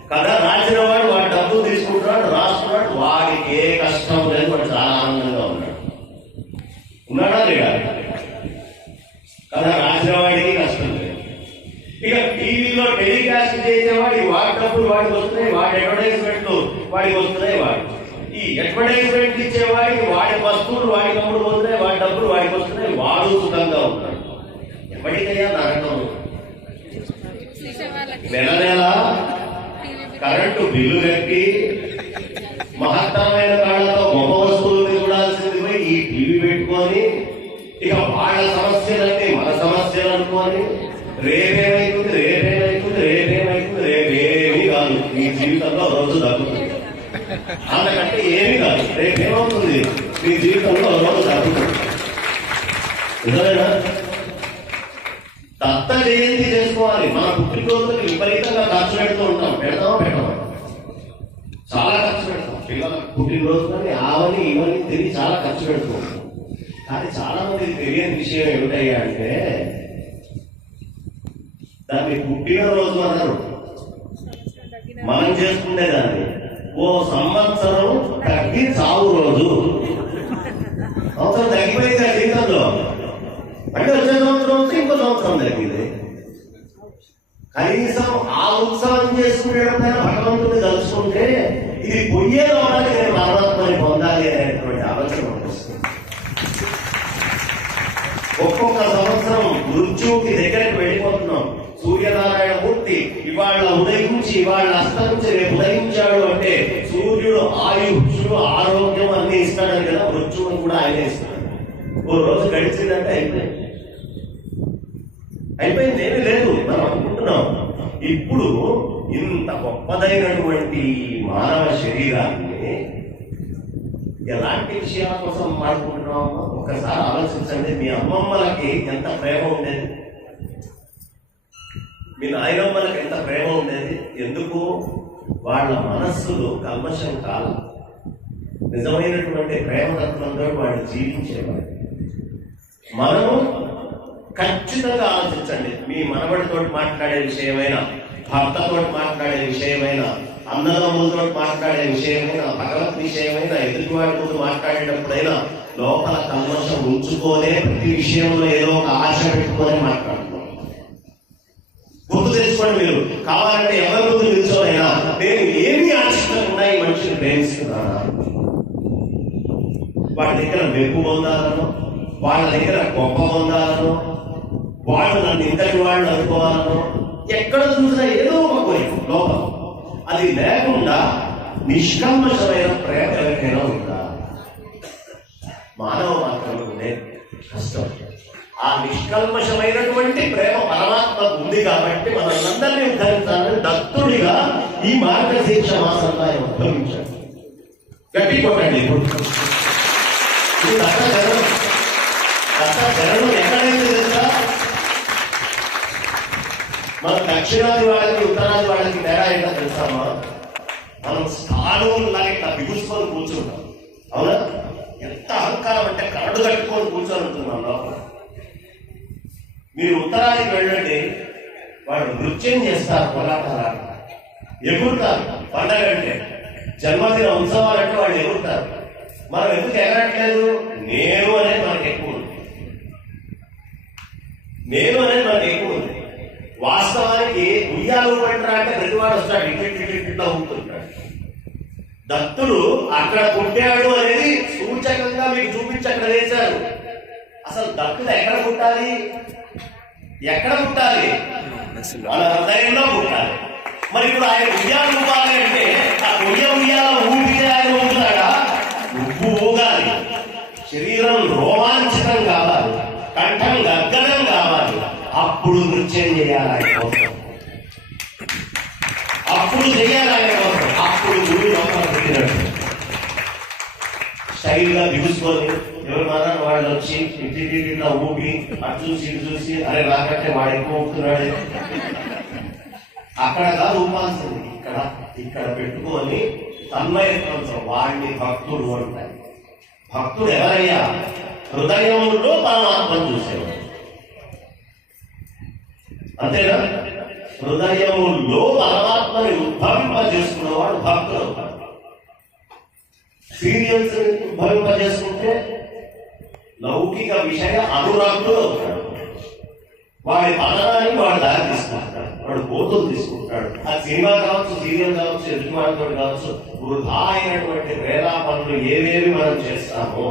కథ రాసిన వాడు వాడి డబ్బులు తీసుకుంటున్నాడు, రాస్తున్నాడు, వాడికి ఏ కష్టం లేదు, వాడు చాలా ఆనందంగా ఉన్నాడు. ఉన్నాడా లేదా? కథ రాసిన వాడికి కష్టం లేదు. ఇక టీవీలో టెలికాస్ట్ చేసేవాడి వాడి డబ్బులు వాడికి వస్తున్నాయి, వాడి అడ్వర్టైజ్మెంట్లు వాడికి వస్తున్నాయి. ఈ అడ్వర్టైజ్మెంట్ ఇచ్చేవాడికి వాడి వస్తువులు వాడికి అమ్ముడు పోతున్నాయి, వాడి డబ్బులు వాడికి వస్తున్నాయి, వాడు సుఖంగా ఉన్నాడు. ఎప్పటికైనా నరకం. నెల కరెంటు బిల్లు కట్టి మహత్తరమైన కాళ్ళతో గొప్ప వస్తువులు చూడాల్సింది పోయి ఈ టీవీ పెట్టుకొని ఇక వాళ్ళ సమస్యలన్నీ మన సమస్యలు అనుకొని రేపేమైతుంది రేపేమీ కాదు, మీ జీవితంలో రోజు తగ్గుతుంది. అంతకంటే ఏమీ కాదు, రేపేమవుతుంది, మీ జీవితంలో రోజు తగ్గుతుంది. నిజమేనా? దత్త జయంతి చేసుకోవాలి. మన పుట్టినరోజులకు విపరీతంగా ఖర్చు పెడుతూ ఉంటాం. పెడతామా చాలా ఖర్చు పెడతాం. పిల్లల పుట్టినరోజులని ఆవని ఇవన్నీ తిరిగి చాలా ఖర్చు పెడుతూ ఉంటాం. కానీ చాలా మందికి తెలియని విషయం ఏమిటయ్యా అంటే దాన్ని పుట్టినరోజు అన్నారు. మనం చేసుకునే దాన్ని ఓ సంవత్సరం తగ్గి చావు రోజు. సంవత్సరం తగ్గిపోయింది ఆ జీవితంలో అంటే వచ్చే సంవత్సరం వస్తే ఇంకో సంవత్సరం జరిగింది. కనీసం ఆ ఉత్సవం చేసుకునేటప్పుడైనా భగవంతుని తలుచుకుంటే ఇది పొయ్యే లోపలికి నేను పరమాత్మని పొందాలి అనేటువంటి ఆలోచన వస్తుంది. ఒక్కొక్క సంవత్సరం మృత్యువుకి దగ్గరికి వెళ్ళిపోతున్నాం. సూర్యనారాయణ మూర్తి ఇవాళ ఉదయించి ఇవాళ అస్తమించి రేపు ఉదయించాడు అంటే సూర్యుడు ఆయుష్యుడు ఆరోగ్యం అన్ని ఇస్తాడని కదా, మృత్యువుని కూడా ఆయనే ఇస్తాడు. ఓ రోజు గడిచిందంటే అయిపోయింది. అయిపోయింది, ఏమీ లేదు మనం అనుకుంటున్నాం. ఇప్పుడు ఇంత గొప్పదైనటువంటి మానవ శరీరాన్ని ఎలాంటి విషయాల కోసం వాడుకుంటున్నాం? ఒకసారి ఆలోచించండి. మీ అమ్మమ్మలకి ఎంత ప్రేమ ఉండేది, మీ నాయనమ్మలకి ఎంత ప్రేమ ఉండేది. ఎందుకు? వాళ్ళ మనస్సులు కల్మషం కాదు, నిజమైనటువంటి ప్రేమతత్వంతో వాళ్ళు జీవించేవాడు. మనము ఖచ్చితంగా ఆలోచించండి. మీ మనవడితో మాట్లాడే విషయమైనా, భర్తతో మాట్లాడే విషయమైనా, అన్నదమ్ములతో మాట్లాడే విషయమైనా, భగవత్ విషయమైనా, ఎదుటివాడి ముందు మాట్లాడేటప్పుడైనా లోపల కల్మషం ఉంచుకోలే ప్రతి విషయంలో ఏదో ఒక ఆశ పెట్టుకొని మాట్లాడుతున్నాం. గుర్తు తెచ్చుకోండి. మీరు కావాలంటే ఎవరి ముందు నిల్చోనైనా నేను ఏమీ ఆశించకుండా ఈ మనిషిని ప్రేమిస్తున్నానా, వాళ్ళ దగ్గర మెప్పు పొందాలను, వాళ్ళ దగ్గర గొప్ప పొందాలను, వాళ్ళు నన్ను ఇంతటి వాళ్ళు అనుకోవాలను, ఎక్కడ చూసినా ఏదో ఒక కోరిక లోపం. అది లేకుండా నిష్కల్మషమైన ప్రేమ ఎవరికైనా ఉందా? మానవ మాత్రమే ఉండే కష్టం. ఆ నిష్కల్మషమైనటువంటి ప్రేమ పరమాత్మకు ఉంది కాబట్టి మనందరినీ ఉద్ధరించాలని దత్తుడిగా ఈ మార్గశీర్ష మాసంలో ఆయన ఉద్భవించాడు. గట్టి కొట్టండి. ఇప్పుడు జనం ఎక్కడైతే తెలుసా? మన దక్షిణాది వాళ్ళకి ఉత్తరాది వాళ్ళకి తేడా ఏంటో తెలుసామా? మనం స్థానంలాగా ఇట్లా బిగుసుకొని కూర్చుంటాం. అవునా? ఎంత అహంకారం అంటే కరడు కట్టుకొని కూర్చొని ఉంటున్నాం లోపల. మీరు ఉత్తరాదికి వెళ్ళండి, వాళ్ళు నృత్యం చేస్తారు, కోలాటాలు ఎగురుతారు. పండగ అంటే, జన్మదిన ఉత్సవాలంటే వాళ్ళు ఎగురుతారు. మనం ఎందుకు ఎగరట్లేదు? నేను అనేది మనకి ఎక్కువ ఉంది. నేను అనేది మనకి ఎక్కువ ఉంది. వాస్తవానికి ఉయ్యాలు పెట్టరా అంటే ప్రతివాడు వస్తాడు, ఇట్లా ఉంటుంటాడు. దత్తుడు అక్కడ పుట్టాడు అనేది సూచకంగా మీకు చూపించి అక్కడ వేశారు. అసలు దత్తుడు ఎక్కడ పుట్టాలి? ఎక్కడ పుట్టాలి? మన హృదయంలో పుట్టాలి. మరి ఇప్పుడు ఆయన ఉయ్యాలు ఊపాలి అంటే ఆ ఉయ్యాల ఊపితే ఆయన ఊపుతాడా? ఉప్పు ఊగాలి, శరీరం రోమాంచకం కావాలి, కంఠం గగ్గనం కావాలి, అప్పుడు నృత్యం చేయాలి ఆయన కోసం, అప్పుడు చేయాలి ఆయన కోసం. అప్పుడు గుడి లోపల పెట్టినట్టు స్టైల్గా బిగుసుకొని ఎవరు మాత్రం వాళ్ళు వచ్చి ఇట్లా ఊపి అటు చూసి ఇటు చూసి అరే రాకంటే వాడు ఎక్కువ ఊపుతున్నాడు. అక్కడ కాదు ఊపాల్సింది, ఇక్కడ ఇక్కడ పెట్టుకొని తన్మయత్వంతో వాడిని భక్తుడు అంటారు. భక్తుడు ఎవరయ్యా? హృదయంలో పరమాత్మను చూసేవాడు. అంతేనా? హృదయంలో పరమాత్మని ఉద్భవింపజేసుకున్నవాడు భక్తుడు అవుతాడు. సీరియల్స్ ఉద్భవింపజేసుకుంటే లౌకిక విషయ అనురాగుడు అవుతాడు. వాడి పతనానికి వాడు దారి తీసుకుంటాడు, వాడు కోతులు తీసుకుంటాడు. ఆ సినిమా కావచ్చు, సీరియల్ కావచ్చు, ఎదుటివాడితో కావచ్చు, వృధా అయినటువంటి ప్రేరా పనులు ఏవేవి మనం చేస్తామో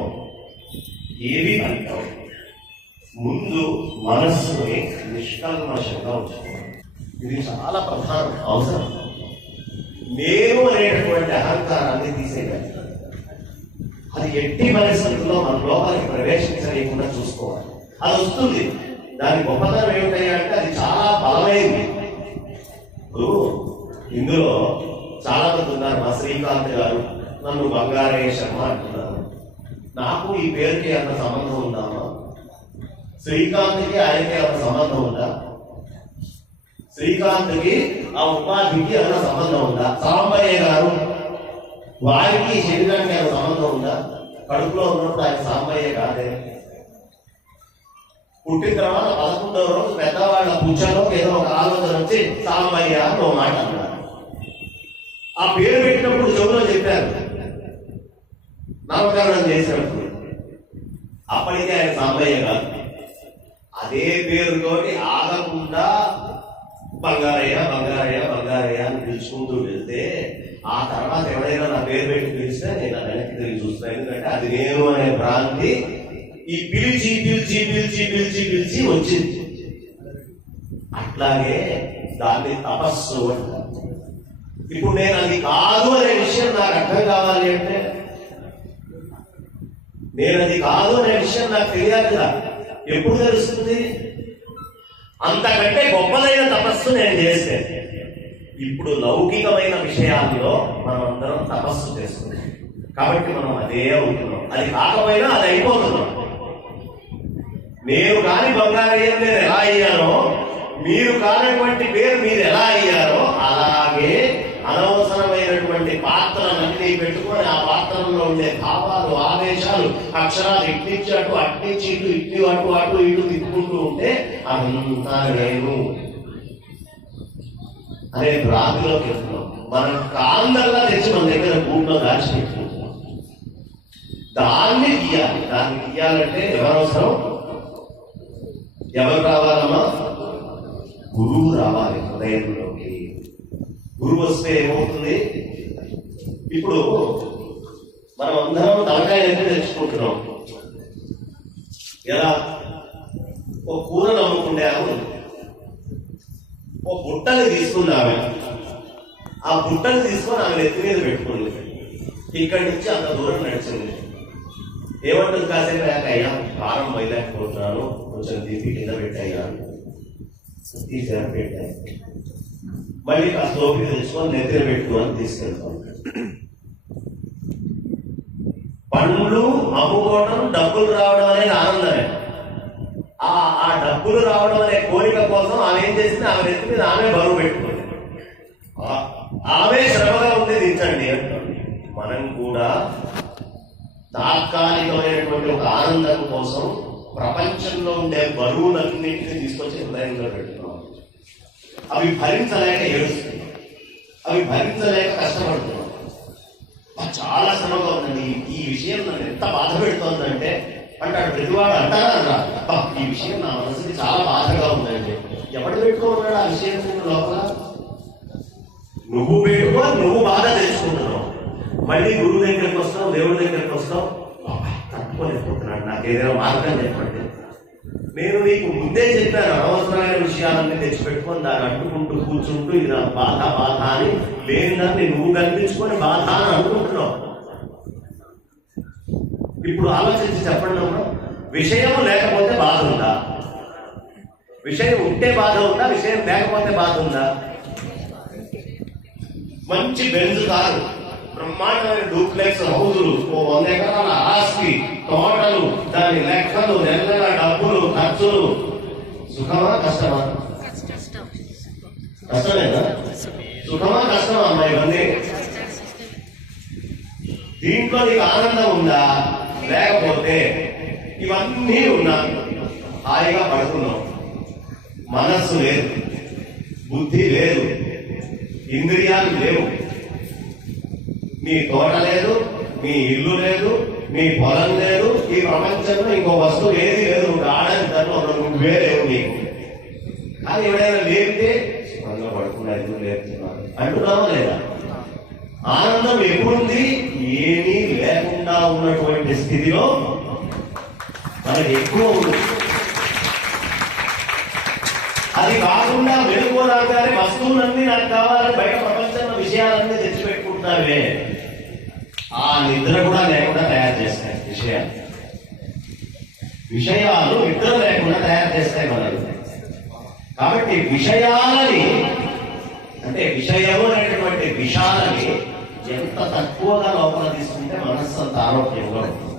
ఏవి అంటాం. ముందు మనస్సుని నిష్కల్మషంగా ఉంచుకోవాలి. ఇది చాలా ప్రధాన అవసరం. నేను అనేటటువంటి అహంకారాన్ని తీసేయగలుగుతాను. అది ఎట్టి పరిస్థితుల్లో మన లోపలికి ప్రవేశించలేకుండా చూసుకోవాలి. అది వస్తుంది. దాని గొప్పతనం ఏమిటయ్యా అంటే అది చాలా బలమైంది. ఇప్పుడు ఇందులో చాలా మంది ఉన్నారు. మా శ్రీకాంత్ గారు నన్ను బంగారయ్య శర్మ అంటున్నారు. నాకు ఈ పేరుకి అంత సంబంధం ఉందామా? శ్రీకాంత్కి ఆయనకి అంత సంబంధం ఉందా? శ్రీకాంత్కి ఆ ఉపాధికి అంత సంబంధం ఉందా? సాంబయ్య గారు వారికి శరీరానికి అంత సంబంధం ఉందా? కడుపులో ఉన్నప్పుడు ఆయన సాంబయ్య కాదే. పుట్టిన తర్వాత 11వ రోజు పెద్దవాళ్ళ పూజలో ఏదో ఒక ఆలోచన వచ్చి సాంబయ్య అని ఒక మాట అన్నారు. ఆ పేరు పెట్టినప్పుడు చెవులో చెప్పారు, నామకరణం చేసినప్పుడు. అప్పటికే ఆయన సాంబయ్య కాదు. అదే పేరుతోటి ఆగకుండా బంగారయ్య బంగారయ్య బంగారయ్య అని పిలుచుకుంటూ వెళ్తే ఆ తర్వాత ఎవరైనా నా పేరు పెట్టి పిలిస్తే నేను వెనక్కి తిరిగి చూస్తాను. ఎందుకంటే అది నేను అనే భ్రాంతి ఈ పిలిచి పిలిచి పిలిచి పిలిచి పిలిచి వచ్చింది. అట్లాగే దాన్ని తపస్సు అంటారు. ఇప్పుడు నేను అది కాదు అనే విషయం నాకు అర్థం కావాలి అంటే, నేను అది కాదు అనే విషయం నాకు తెలియాలి కదా. ఎప్పుడు తెలుస్తుంది? అంతకంటే గొప్పదైన తపస్సు నేను చేస్తే. ఇప్పుడు లౌకికమైన విషయాల్లో మనం అందరం తపస్సు చేస్తున్నాం కాబట్టి మనం అదే అవుతున్నాం. అది కాకపోయినా అది అయిపోతున్నాం. నేను కాని బంగారయ్య నేను ఎలా అయ్యానో, మీరు కానటువంటి పేరు మీరు ఎలా అయ్యారో, అలాగే అనవసరమైనటువంటి పాత్రలన్నీ పెట్టుకొని ఆ పాత్రల్లో ఉండే భావాలు, ఆవేశాలు, అక్షరాలు ఇట్నించి అటు, అట్నించి ఇటు, ఇటు అటు, అటు ఇటు తిప్పుకుంటూ ఉంటే అదంతా నేను అనే రాతిలోకి వెళ్తున్నాం. మనం కాందల్లా తెచ్చి మన దగ్గర భూమిలో దాచిపెట్టుకుంటున్నాం. దాన్ని తీయాలి. దాన్ని తీయాలంటే ఎవరవసరం? ఎవరు రావాలమ్మా? గురువు రావాలి హృదయంలోకి. గురువు వస్తే ఏమవుతుంది? ఇప్పుడు మనం అందరం తలకాయ అయితే తెచ్చుకుంటున్నాం. ఎలా? ఓ కూర నమ్ముకుంటే ఓ బుట్టని తీసుకుంది ఆమె. ఆ బుట్టని తీసుకొని ఆమె ఎత్తి మీద పెట్టుకుంది. ఇక్కడి నుంచి అంత దూరం నడిచింది. ఏమంటుంది? కాసేపు అయ్యా కారం వైలేకపోతున్నాను, కొంచెం తీపి కింద పెట్టాయ్యా, తీసాను పెట్టాను. మళ్ళీ కాస్త ఓపిక తెచ్చుకొని నెత్తిన పెట్టుకోని తీసుకెళ్తాం. పండ్లు అమ్ముకోవడం, డబ్బులు రావడం అనేది ఆనందమే. ఆ డబ్బులు రావడం అనే కోరిక కోసం ఆమె ఏం చేసింది? ఆమె నెత్తి మీద ఆమె బరువు పెట్టుకుంది. ఆమె శ్రమగా ఉంది దించండి అంటుంది. మనం కూడా తాత్కాలికమైనటువంటి ఒక ఆనందం కోసం ప్రపంచంలో ఉండే బరువులన్నింటినీ తీసుకొచ్చి హృదయంలో పెట్టుకున్నాం. అవి భరించలేక ఏడుస్తున్నాం, అవి భరించలేక కష్టపడుతున్నాం. చాలా శ్రమగా ఉందండి, ఈ విషయం నన్ను ఎంత బాధ పెడుతోందంటే అంటాడు ప్రతివాడు. అంటారా ఈ విషయం నా మనసుకి చాలా బాధగా ఉందండి. ఎవడు పెట్టుకోమన్నాడు ఆ విషయం? లోపల నువ్వు పెట్టుకో, నువ్వు బాధ తెలుసుకుంటున్నావు. మళ్ళీ గురువు దగ్గరికి వస్తావు, దేవుడి దగ్గరికి వస్తావు, తట్టుకోలేకపోతున్నాడు, నాకు ఏదైనా మార్గం చెప్పండి. నేను నీకు ముందే చెప్పాను, అనవసరమైన విషయాలన్నీ తెచ్చిపెట్టుకొని దాన్ని అంటుకుంటూ కూర్చుంటూ ఇది నా బాధ బాధ అని లేని దాన్ని నువ్వు కనిపించుకొని బాధ అని అనుకుంటున్నావు. ఇప్పుడు ఆలోచించి చెప్పండి అమ్మా, విషయం లేకపోతే బాధ ఉందా? విషయం ఉంటే బాధ ఉందా? విషయం లేకపోతే బాధ ఉందా? మంచి బెంజ్ కారు, బ్రహ్మాండమైన డూప్లెక్స్ హౌజులు, 100 ఎకరాల ఆస్తి, తోటలు, దాని లెక్కలు, నెలల డబ్బులు, ఖర్చులు, సుఖమా కష్టమా? కష్టమేనా? సుఖమా కష్టమా అమ్మా ఇవన్నీ? దీంట్లో నీకు ఆనందం ఉందా? లేకపోతే ఇవన్నీ ఉన్నా హాయిగా పడుతున్నావు, మనస్సు లేదు, బుద్ధి లేదు, ఇంద్రియాలు లేవు, నీ తోట లేదు, నీ ఇల్లు లేదు, నీ పొలం లేదు, ఈ ప్రపంచంలో ఇంకో వస్తువు ఏది లేదు, నువ్వు ఆడని దాంట్లో నువ్వే లేవు నీకు. అది ఎవడైనా లేపితే అందులో పడుకున్నా ఎందుకు లేపుతున్నారు అంటున్నావా లేదా? ఆనందం ఎప్పుడుంది? ఏమీ లేకుండా ఉన్నటువంటి స్థితిలో మనకి ఎక్కువ ఉంది. అది కాకుండా వెలుగురాగానే వస్తువులన్నీ నాకు కావాలని బయట ప్రపంచంలో విషయాలన్నీ తెచ్చిపెట్టుకుంటున్నావే, ఆ నిద్ర కూడా లేకుండా తయారు చేస్తాయి విషయాలు నిద్ర లేకుండా తయారు చేస్తాయి మనల్ని. కాబట్టి విషయాలని, అంటే విషయము అనేటువంటి విషయాలని ఎంత తక్కువగా లోపల తీసుకుంటే మనస్సు అంత ఆరోగ్యంగా ఉంటుంది.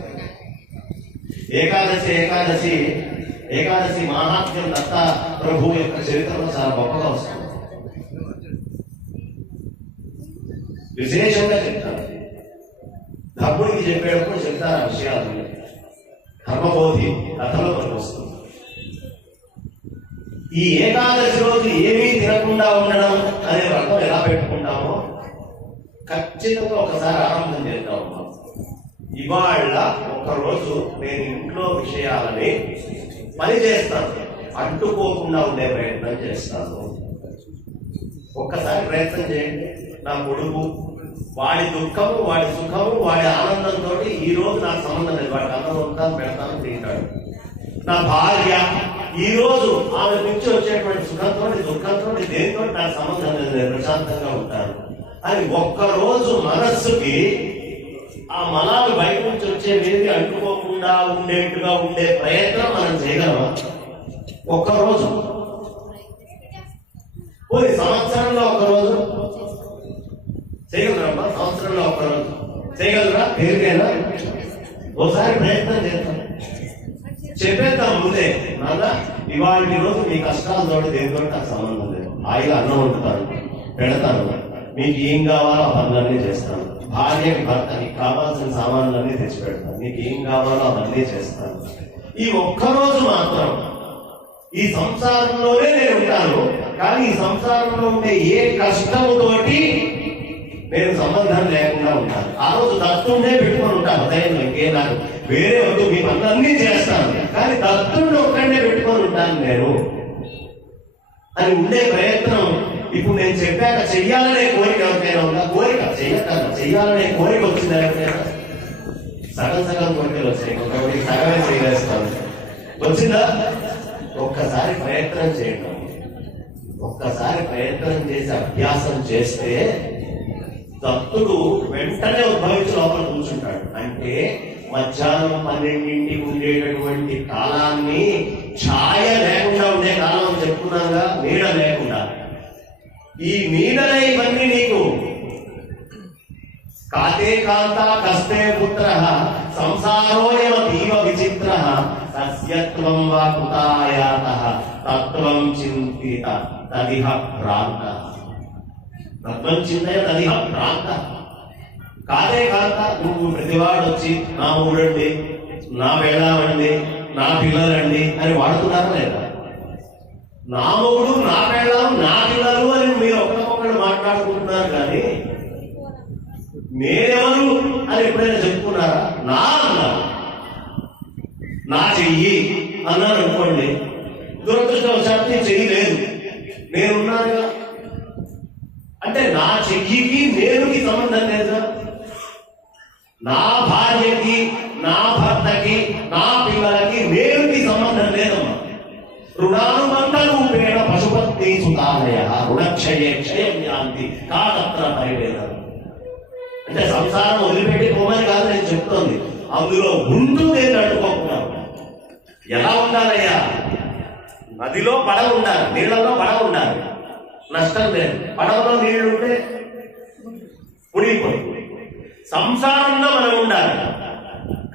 ఏకాదశి మహాత్మ్యం దత్త ప్రభు యొక్క చరిత్రలో చాలా గొప్పగా వస్తుంది, విశేషంగా చెప్తారు. ధర్ముడికి చెప్పేటప్పుడు చెప్తారు ఆ విషయాలు. ధర్మబోధి కథలో మనకు వస్తుంది. ఈ ఏకాదశి రోజు ఏమీ తినకుండా ఉండడం అనే వ్రతం ఎలా పెట్టుకుంటామో ఖచ్చితంగా ఒకసారి ఆరంభం చేద్దాం. ఇవాళ ఒక్కరోజు నేను ఇంట్లో విషయాలని పని చేస్తాను, అంటుకోకుండా ఉండే ప్రయత్నం చేస్తాను. ఒక్కసారి ప్రయత్నం చేయండి. నా కొడుకు, వాడి దుఃఖము, వాడి సుఖము, వాడి ఆనందంతో ఈ రోజు నాకు సంబంధం లేదు, వాడికి అన్నం ఉంటాను, పెడతాను, తింటాడు. నా భార్య, ఈ రోజు ఆమె నుంచి వచ్చేటువంటి సుఖంతో దుఃఖంతో దేనితో నాకు సంబంధం లేదు, నేను ప్రశాంతంగా ఉంటాను అని ఒక్కరోజు మనస్సుకి ఆ మలాలు బయట నుంచి వచ్చేవేది అంటుకోకుండా ఉండేట్టుగా ఉండే ప్రయత్నం మనం చేయగలమా? ఒక్కరోజు పోయి సంవత్సరంలో ఒక్కరోజు చేయగలరా? సంవత్సరంలో ఒక్కరోజు చేయగలరా? పేరుకైనా ఒకసారి ప్రయత్నం చేద్దాం. చెప్పేద్దాం ముందే, నాన్న ఇవాళ రోజు మీ కష్టాలతో దేనితో నాకు సంబంధం లేదు. హాయిగా అన్నం వండుతాను, పెడతాను, మీకు ఏం కావాలో ఆ పనులన్నీ చేస్తాను. భార్యకి భర్తకి కావాల్సిన సామాన్లన్నీ తెచ్చి పెడతాను. మీకు ఏం కావాలో అవన్నీ చేస్తాను. ఈ ఒక్కరోజు మాత్రం ఈ సంసారంలోనే నేను ఉంటాను. కానీ ఈ సంసారంలో ఉండే ఏ కష్టముతోటి నేను సంబంధం లేకుండా ఉంటాను. ఆ రోజు దత్తుండే పెట్టుకొని ఉంటాను హృదయంలో. ఇంకే నాకు వేరే వద్దు, మీ పనులన్నీ చేస్తాను, కానీ దత్తుడిని ఒక్కడే పెట్టుకొని ఉంటాను నేను అని ఉండే ప్రయత్నం. ఇప్పుడు నేను చెప్పాక చెయ్యాలనే కోరిక ఎవరికైనా ఉందా? కోరిక చెయ్యకన్నా చెయ్యాలనే కోరిక వచ్చిందా ఎవరికైనా? సగం సగం కోరికలు వచ్చాయి, ఒకటి సగమే చేయలేస్తాను. వచ్చిందా? ఒక్కసారి ప్రయత్నం చేయడం, ఒక్కసారి ప్రయత్నం చేసి అభ్యాసం చేస్తే దత్తుడు వెంటనే ఉద్భవించి లోపల కూర్చుంటాడు. అంటే మధ్యాహ్నం 12ంటికి ఉండేటటువంటి కాలాన్ని ఛాయ లేకుండా ఉండే కాలం అని చెప్పుకున్నాగా, నీడ లేకుండా. ఈ నీడలే ఇవన్నీ నీకు. కాతే కాంత కస్తే పుత్ర సంసారోయమ తీవ విచిత్ర సస్యత్వం వా కుతాయాత తత్వం చింతిత తదిహ భ్రాంత. తత్వం చింతయ తదిహ భ్రాంత. కాదే కాంత నువ్వు ప్రతివాడు వచ్చి నా ఊడండి, నా పెళ్ళామండి, నా పిల్లలండి అని వాడుతున్నారా లేదా? నా మొగుడు, నా పెళ్ళాం, నా పిల్లలు అని మీరు ఒకరికొకరు మాట్లాడుకుంటున్నారు. కానీ నేనెవరు అని ఎప్పుడైనా చెప్పుకున్నారా? నా అన్నారు, నా చెయ్యి అన్నారు అనుకోండి. దురదృష్టవశాత్తు నీ చెయ్యి లేదు, నేనున్నానుగా. అంటే నా చెయ్యికి నేనుకి సంబంధం లేదు. నా భార్యకి, నా భర్తకి, నా పిల్లలకి నేనుకి సంబంధం లేదమ్మా. రుణానుబంధ రూపేణ పశుపత్ని సుతాలయ రుణక్షయే క్షయం యాంతి కాతత్ర పరివేదం. అంటే సంసారం వదిలిపెట్టి పోమని కాదు నేను చెప్తోంది, అందులో ఉంటూ నేను అడ్డుకోకున్నాను. ఎలా ఉండాలయ్యా? నదిలో పడవ ఉండాలి, నీళ్లలో పడవ ఉండాలి, నష్టం లేదు. పడవలో నీళ్లు ఉంటే మునిగిపోయి. సంసారంలో మనం ఉండాలి,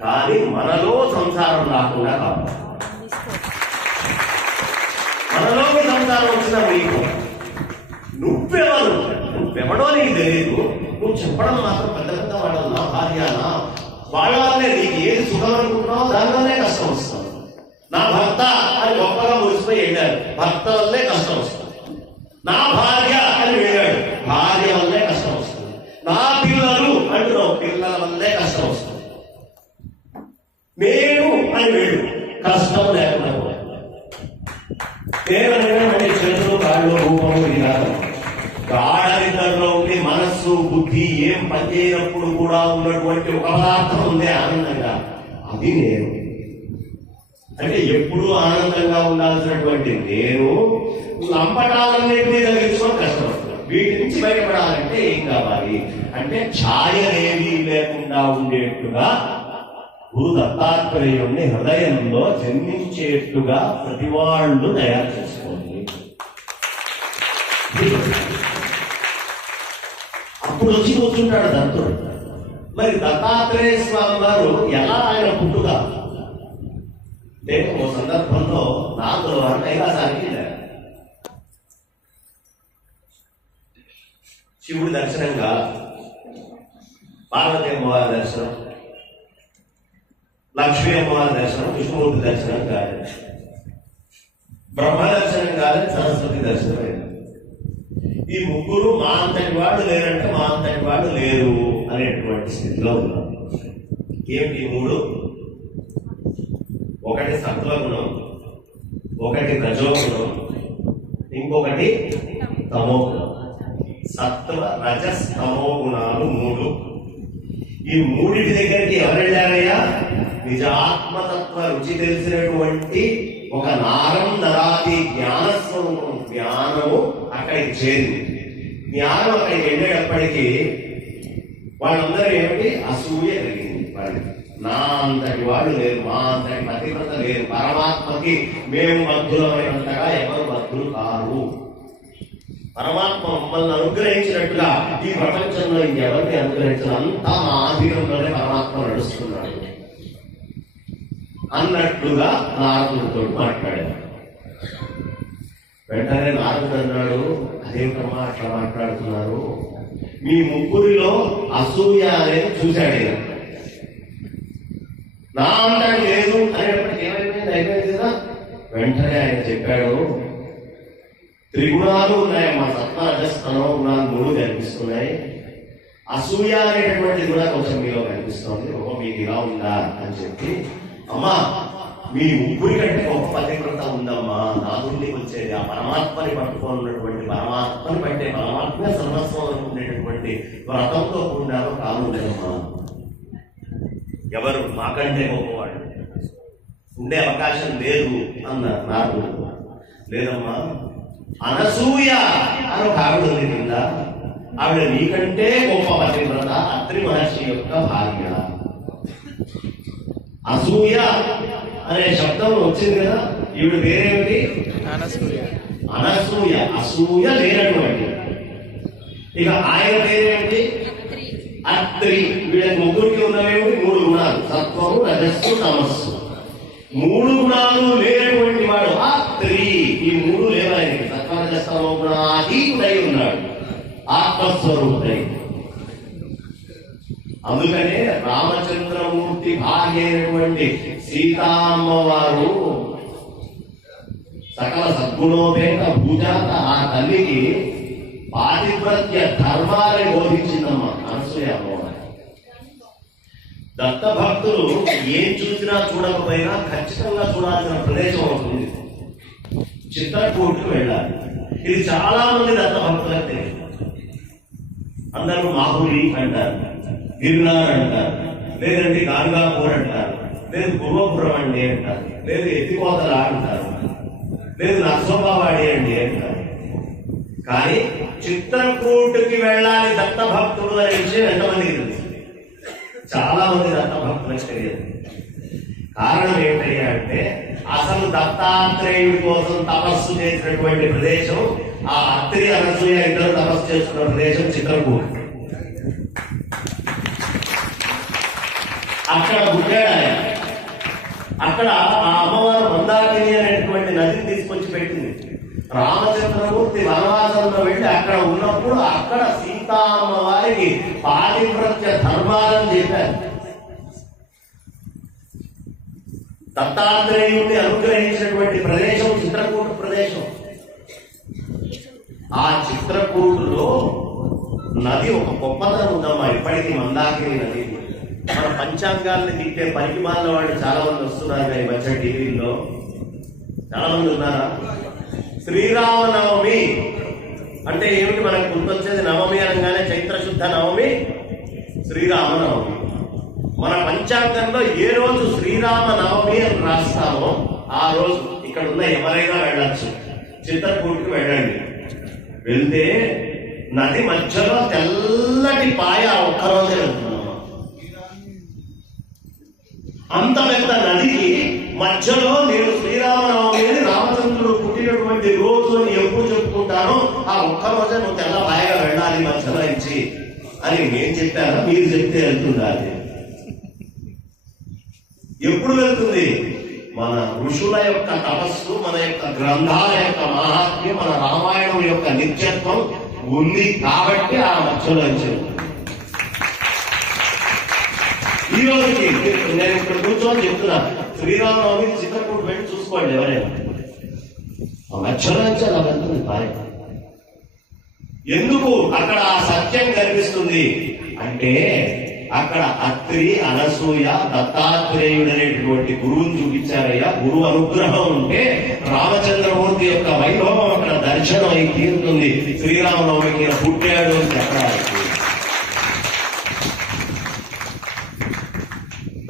కానీ మనలో సంసారం రాకుండా కావాలి. మనలోకి సంసారం వచ్చినా నీకు నువ్వెవడో నీకు తెలియదు. నువ్వు చెప్పడం మాత్రం పెద్ద పెద్ద వాళ్ళు, నా భార్యనా వాళ్ళ వల్లే నీకు ఏది సుఖం అనుకుంటున్నావో దానివల్లే కష్టం వస్తుంది. నా భర్త అని గొప్పగా మురిసిపోయి వెళ్ళాడు, భర్త వల్లే కష్టం వస్తుంది. నా భార్య అని వెళ్ళాడు, భార్య వల్లే కష్టం వస్తుంది. నా పిల్లలు అంటున్నావు, పిల్లల వల్లే కష్టం వస్తుంది. నేను అని వెళ్ళు, కష్టం లేకుండా. కేవలం చేతులు, కాళ్ళు, రూపము ఇలా గాఢనిద్రలో ఉండి మనస్సు బుద్ధి ఏం పనిచేయనప్పుడు కూడా ఉన్నటువంటి ఒక పదార్థం ఉంది ఆనందంగా, అది నేను. అంటే ఎప్పుడూ ఆనందంగా ఉండాల్సినటువంటి నేను లంపటాలన్నింటినీ కలిగించుకొని కష్టపడుతున్నాను. వీటి నుంచి బయటపడాలంటే ఏం కావాలి అంటే ఛాయలేవి లేకుండా ఉండేట్టుగా గురు దత్తాత్రేయుణ్ణి హృదయంలో జన్మించేట్టుగా ప్రతి వాళ్ళు తయారు చేసుకోండి. అప్పుడు వచ్చి కూర్చుంటాడు దత్తుడు. మరి దత్తాత్రేయ స్వామి వారు ఎలా ఆయన పుట్టుగా అంటే ఓ సందర్భంలో నాతో కైలాసానికి వెళ్ళారు. శివుడి దర్శనంగా, పార్వతీ అమ్మవారి దర్శనం, లక్ష్మీ అమ్మవారి దర్శనం, విష్ణుమూర్తి దర్శనం కాదు, బ్రహ్మ దర్శనం కాదు, సరస్వతి దర్శనం లేదు. ఈ ముగ్గురు మా అంతటి వాడు లేరంటే మా అంతటి వాడు లేరు అనేటువంటి స్థితిలో ఉన్నారు. ఏమిటి మూడు? ఒకటి సత్వగుణం, ఒకటి రజోగుణం, ఇంకొకటి తమోగుణం. సత్వ రజస్ తమో గుణాలు మూడు. ఈ మూడిటి దగ్గరికి ఎవరు వెళ్ళారయ్యా? నిజాత్మతత్వ రుచి తెలిసినటువంటి ఒక నారందరాది జ్ఞానస్వరూపం, జ్ఞానము అక్కడికి చేరింది. జ్ఞానం అక్కడికి వెళ్ళేటప్పటికీ వాళ్ళందరూ ఏమిటి? అసూయ కలిగింది వాళ్ళకి. నా అంతటి వాళ్ళు లేరు, మా అంతటి పతివ్రత లేరు, పరమాత్మకి మేము బద్ధులమైనంతగా ఎవరు బద్ధులు కారు. పరమాత్మ మమ్మల్ని అనుగ్రహించినట్టుగా ఈ ప్రపంచంలో ఇంకెవరిని అనుగ్రహించిన అంతా మా ఆధీనంలోనే పరమాత్మ నడుస్తున్నాడు అన్నట్లుగా నారదుడితో మాట్లాడారు. వెంటనే నారదుడు అన్నాడు, అదేమిటమ్మా అట్లా మాట్లాడుతున్నారు, మీ ముగ్గురిలో అసూయ అనేది చూశాడు. నా అంటాడు లేదు అనేటప్పటికి ఏమైపోయింది, అయిపోయింది కదా. వెంటనే ఆయన చెప్పాడు, త్రిగుణాలు ఉన్నాయి, మా సత్వ రజస్తమో గుణాలు 3 కనిపిస్తున్నాయి, అసూయ అనేటటువంటిది కూడా కొంచెం మీలో కనిపిస్తుంది, మీకు ఇలా ఉందా అని చెప్పి, అమ్మా మీ ముగ్గురి కంటే గొప్ప పతివ్రత ఉందమ్మా, నాదుడికి వచ్చేది ఆ పరమాత్మని పట్టుకోనున్నటువంటి, పరమాత్మని పట్టే పరమాత్మ సర్వస్వం ఉండేటటువంటి వ్రతంతో కూడినారో కానుండేదమ్మా. ఎవరు మాకంటే గొప్పవాడు ఉండే అవకాశం లేదు అన్నారు నారదుడు. లేదమ్మా, అనసూయ అని ఒక ఆవిడ ఉంది కింద, ఆవిడ నీకంటే గొప్ప పతివ్రత, అత్రి మహర్షి యొక్క భార్య. అసూయ అనే శబ్దం వచ్చింది కదా, ఈవిడ పేరేమిటి? అనసూయ. అసూయ లేనటువంటి. ఇక ఆయన పేరేమిటి? అత్రి. వీళ్ళ ముగ్గురికి ఉన్నవేమిటి? 3 గుణాలు, సత్వము రజస్సు తమస్సు. 3 గుణాలు లేనటువంటి వాడు అత్రి. ఈ 3 లేవు ఆయనకి. సత్వరజస్తమో గుణాతీతుడై ఉన్నాడు, ఆత్మస్వరూపుడై. అందుకనే రామచంద్రమూర్తి భార్య అయినటువంటి సీతామ్మవారు సకల సద్గుణోపేత భూజాత ఆ తల్లికి పాతివ్రత్య ధర్మాన్ని బోధించిందమ్మా అనసూయ అమ్మవారు. దత్త భక్తులు ఏం చూసినా చూడకపోయినా ఖచ్చితంగా చూడాల్సిన ప్రదేశం అవుతుంది, చిత్రకూటుకు వెళ్ళాలి. ఇది చాలా మంది దత్త భక్తులకు తెలియదు. అందరూ మాహురి అంటారు, గిరినార్ అంటారు, లేదండి గాంగాపూర్ అంటారు, లేదు పూర్వపురం అండి అంటారు, లేదు ఎత్తిపోతల అంటారు, లేదు నర్సోబావాడి అండి అంటారు. కానీ చిత్రకూటుకి వెళ్ళాలి దత్త భక్తుడు అనే విషయం ఎంతమందికి తెలుసు? చాలా మంది దత్త భక్తులకు తెలియదు. కారణం ఏమిటయ్యా అంటే, అసలు దత్తాత్రేయుడి కోసం తపస్సు చేసినటువంటి ప్రదేశం, ఆ అత్రి అనసూయ ఇద్దరు తపస్సు చేస్తున్న ప్రదేశం చిత్రకూటు. అక్కడ పుట్టాడు ఆయన. అక్కడ ఆ అమ్మవారు మందాకిని అనేటువంటి నదిని తీసుకొచ్చి పెట్టింది. రామచంద్రమూర్తి వనవాసంలో వెళ్ళి అక్కడ ఉన్నప్పుడు అక్కడ సీతా అమ్మవారికి పాతివ్రత్య ధర్మాలను చెప్పారు. దత్తాత్రేయుడిని అనుగ్రహించినటువంటి ప్రదేశం చిత్రకూటు ప్రదేశం. ఆ చిత్రకూటులో నది ఒక గొప్పతనం ఉందమ్మా ఇప్పటికీ, మందాకిని నది. మన పంచాంగాల్ని తిట్టే పనికి మాలిన వాళ్ళు చాలా మంది వస్తున్నారు ఈ మధ్య టీవీల్లో. చాలా మంది ఉన్నారా? శ్రీరామనవమి అంటే ఏమిటి మనకు గుర్తొచ్చేది? నవమి అనగానే చైత్రశుద్ధ నవమి, శ్రీరామనవమి. మన పంచాంగంలో ఏ రోజు శ్రీరామ నవమి అని రాస్తామో ఆ రోజు ఇక్కడ ఉన్న ఎవరైనా వెళ్ళచ్చు. చిత్రకూటుకు వెళ్ళండి. వెళ్తే నది మధ్యలో తెల్లటి పాయ ఒక్కరోజే వెళ్తున్నాం. అంత పెద్ద నదికి మధ్యలో నేను శ్రీరామనవమి అని రామచంద్రుడు పుట్టినటువంటి రోజు అని ఎప్పుడు చెప్పుకుంటానో ఆ ఒక్కరోజే నువ్వు తెల్ల పాయగా వెళ్ళాలి మధ్యలో ఇచ్చి అని నేను చెప్పాను. మీరు చెప్తే వెళ్తుండాలి. ఎప్పుడు వెళ్తుంది? మన ఋషుల యొక్క తపస్సు, మన యొక్క గ్రంథాల యొక్క మహాత్మ్యం, మన రామాయణం యొక్క నిత్యత్వం ఉంది కాబట్టి ఆ మధ్యలో వెళ్తుంది. ఈ రోజుకి నేను ఇక్కడ కూర్చొని చెప్తున్నా, శ్రీరామనవమి చిత్రకూటు వెళ్ళి చూసుకోండి ఎవరైనా. ఆ మధ్యలో నుంచి అలా వెళ్తుంది భార్య. ఎందుకు అక్కడ ఆ సత్యం కనిపిస్తుంది అంటే, అక్కడ అత్రి అనసూయ దత్తాత్రేయుడు అనేటువంటి గురువుని చూపించారయ్యా. గురువు అనుగ్రహం ఉంటే రామచంద్రమూర్తి యొక్క వైభవం అక్కడ దర్శనం అయి తీరుతుంది. శ్రీరామనవమికి పుట్టాడు అని చెప్పడానికి.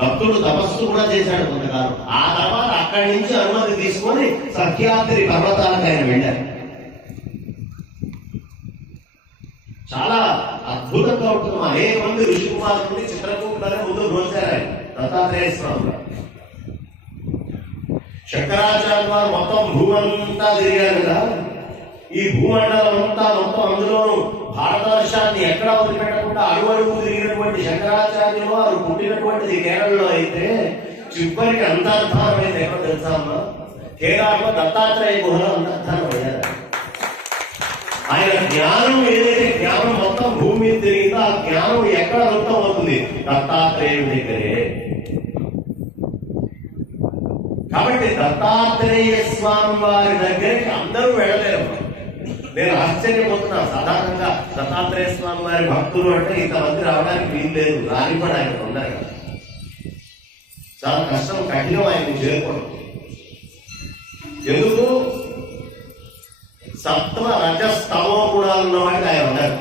భక్తుడు తపస్సు కూడా చేశాడు కొంతకాలం. ఆ తర్వాత అక్కడి నుంచి అనుమతి తీసుకొని సఖ్యాద్రి పర్వతాలకు ఆయన వెళ్ళారు. చాలా అద్భుతంగా ఉంటుంది. అనేక మంది ఋషికుమారుని చిత్రకూటనే ముందు రోజారు ఆయన దత్తాత్రేయ స్వామి. శంకరాచార్య వారు మొత్తం భూమంతా తిరిగారు కదా. ఈ భూమండలం అంతా మొత్తం అందులోనూ భారతదేశాన్ని ఎక్కడా వదిలిపెట్టకుండా అడుగడుగు తిరిగినటువంటి శంకరాచార్యులు వారు పుట్టినటువంటిది కేరళలో అయితే చివరికి అంతర్ధానమైంది ఎక్కడ తెలుసా అమ్మా? కేరళలో దత్తాత్రేయ గుహలో అంతర్ధానం అయ్యారు. ఆయన జ్ఞానం ఏదైతే జ్ఞానం మొత్తం భూమి మీద తిరిగిందో ఆ జ్ఞానం ఎక్కడ వృత్తం అవుతుంది? దత్తాత్రేయుడి దగ్గరే. కాబట్టి దత్తాత్రేయ స్వామి వారి దగ్గరికి అందరూ వెళ్ళలేరు. నేను ఆశ్చర్యపోతున్నా. సాధారణంగా దత్తాత్రేయ స్వామి వారి భక్తులు అంటే ఇంతమంది రావడానికి వీలు లేదు, రాని కూడా ఆయన తొందరగా. చాలా కష్టం, కఠినం ఆయన్ని చేరుకోవడం. ఎందుకు? సత్వ రజస్తమో గుణాలు ఉన్నవాడికి ఆయన ఉన్నాడు,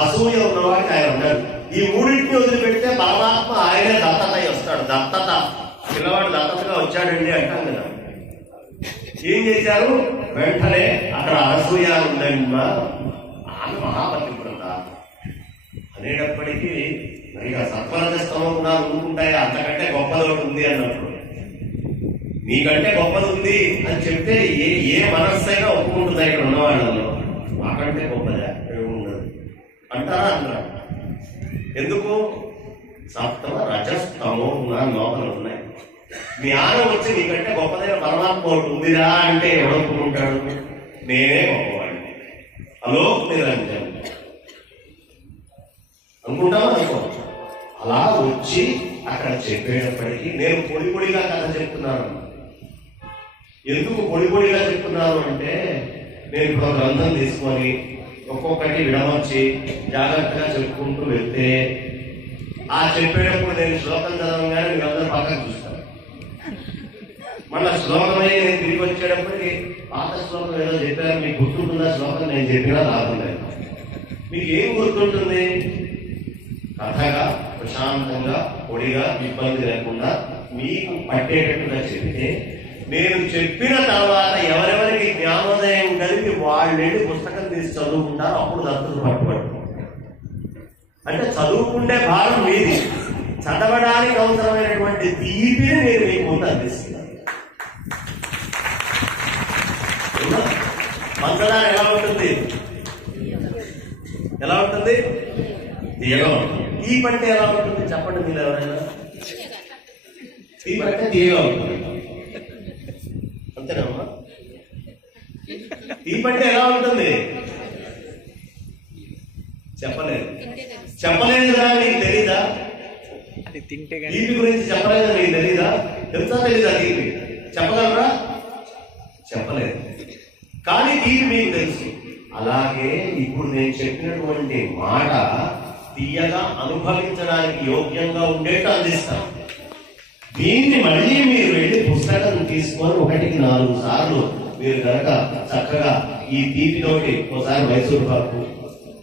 అసూయ ఉన్నవాడికి ఆయన ఉన్నాడు. ఈ మూడింటిని వదిలిపెడితే పరమాత్మ ఆయనే దత్తత వస్తాడు. దత్తత, పిల్లవాడు దత్తతగా వచ్చాడండి అంటాం కదా. ఏం చేశారు? వెంటనే అక్కడ అనసూయ ఉందమ్మా, ఆమె మహాపతివ్రత అనేటప్పటికీ మరి సత్వరజస్తమో గుణాలు ఉంటుంటాయి, అంతకంటే గొప్పది ఒకటి ఉంది అన్నప్పుడు. నీకంటే గొప్పది ఉంది అని చెప్తే ఏ మనస్సైనా ఒప్పుకుంటుంది ఇక్కడ ఉన్నవాళ్ళలో. మాకంటే గొప్పదా ఉండదు అంటారా? అన్నాడు. ఎందుకు? సప్తమ రజస్తమో గుణాలు లోపల ఉన్నాయి. జ్ఞానం వచ్చి నీకంటే గొప్పదైన పరమాత్మ ఒకటి ఉందిరా అంటే ఎవడొప్పుకుంటాడు? నేనే గొప్పవాడిని, అలోక్ నిరంజన్ అనుకుంటామా? అనుకోవచ్చు. అలా వచ్చి అక్కడ చెప్పేటప్పటికీ నేను పొడి పొడిగా కథ చెప్తున్నాను. ఎందుకు పొడి పొడిగా చెప్తున్నాను అంటే, నేను ఇప్పుడు గ్రంథం తీసుకొని ఒక్కొక్కటి విడమర్చి జాగ్రత్తగా చెప్పుకుంటూ వెళ్తే ఆ చెప్పేటప్పుడు నేను శ్లోకం చదవగానే మీరందరూ పక్కన చూస్తాను. మళ్ళా శ్లోకమే నేను తిరిగి వచ్చేటప్పటికి పాత శ్లోకం ఏదో చెప్పారు, మీకు గుర్తుంటుందా? శ్లోకం నేను చెప్పినా లాభం లేదు. మీకు ఏం గుర్తుంటుంది? కథగా ప్రశాంతంగా పొడిగా ఇబ్బంది లేకుండా మీకు పట్టేటట్టుగా చెప్తే, నేను చెప్పిన తర్వాత ఎవరెవరికి జ్ఞానోదయం కలిపి వాళ్ళే పుస్తకం తీసి చదువుకుంటారో అప్పుడు దత్తత పట్టుబడుతుంది. అంటే చదువుకుంటే భారం మీది, చదవడానికి అవసరమైనటువంటి తీపిని నేను మీకు ముందు అందిస్తున్నాను. పంచదార ఎలా ఉంటుంది? ఎలా ఉంటుంది? తీయగా ఉంటుంది. ఈ పంటే ఎలా ఉంటుంది చెప్పండి మీరు ఎవరైనా? ఈ పంటే తీయగా ఉంటుంది, అంతేనమ్మా? ఈ పంటే ఎలా ఉంటుంది చెప్పలేదు. చెప్పలేదు కదా మీకు తెలీదా? తీపి గురించి చెప్పలేదు మీకు తెలీదా? తెలుసా తెలీదా? తీపి చెప్పగలరా? చెప్పలేదు. కానీ తీపి మీకు తెలుసు. అలాగే ఇప్పుడు నేను చెప్పినటువంటి మాట తీయగా అనుభవించడానికి యోగ్యంగా ఉండేట్టు అందిస్తాను. దీన్ని మళ్ళీ మీరు వెళ్ళి పుస్తకం తీసుకొని 1-4 సార్లు మీరు కనుక చక్కగా ఈ తీపితోటి ఒకసారి మైసూరు పాకు,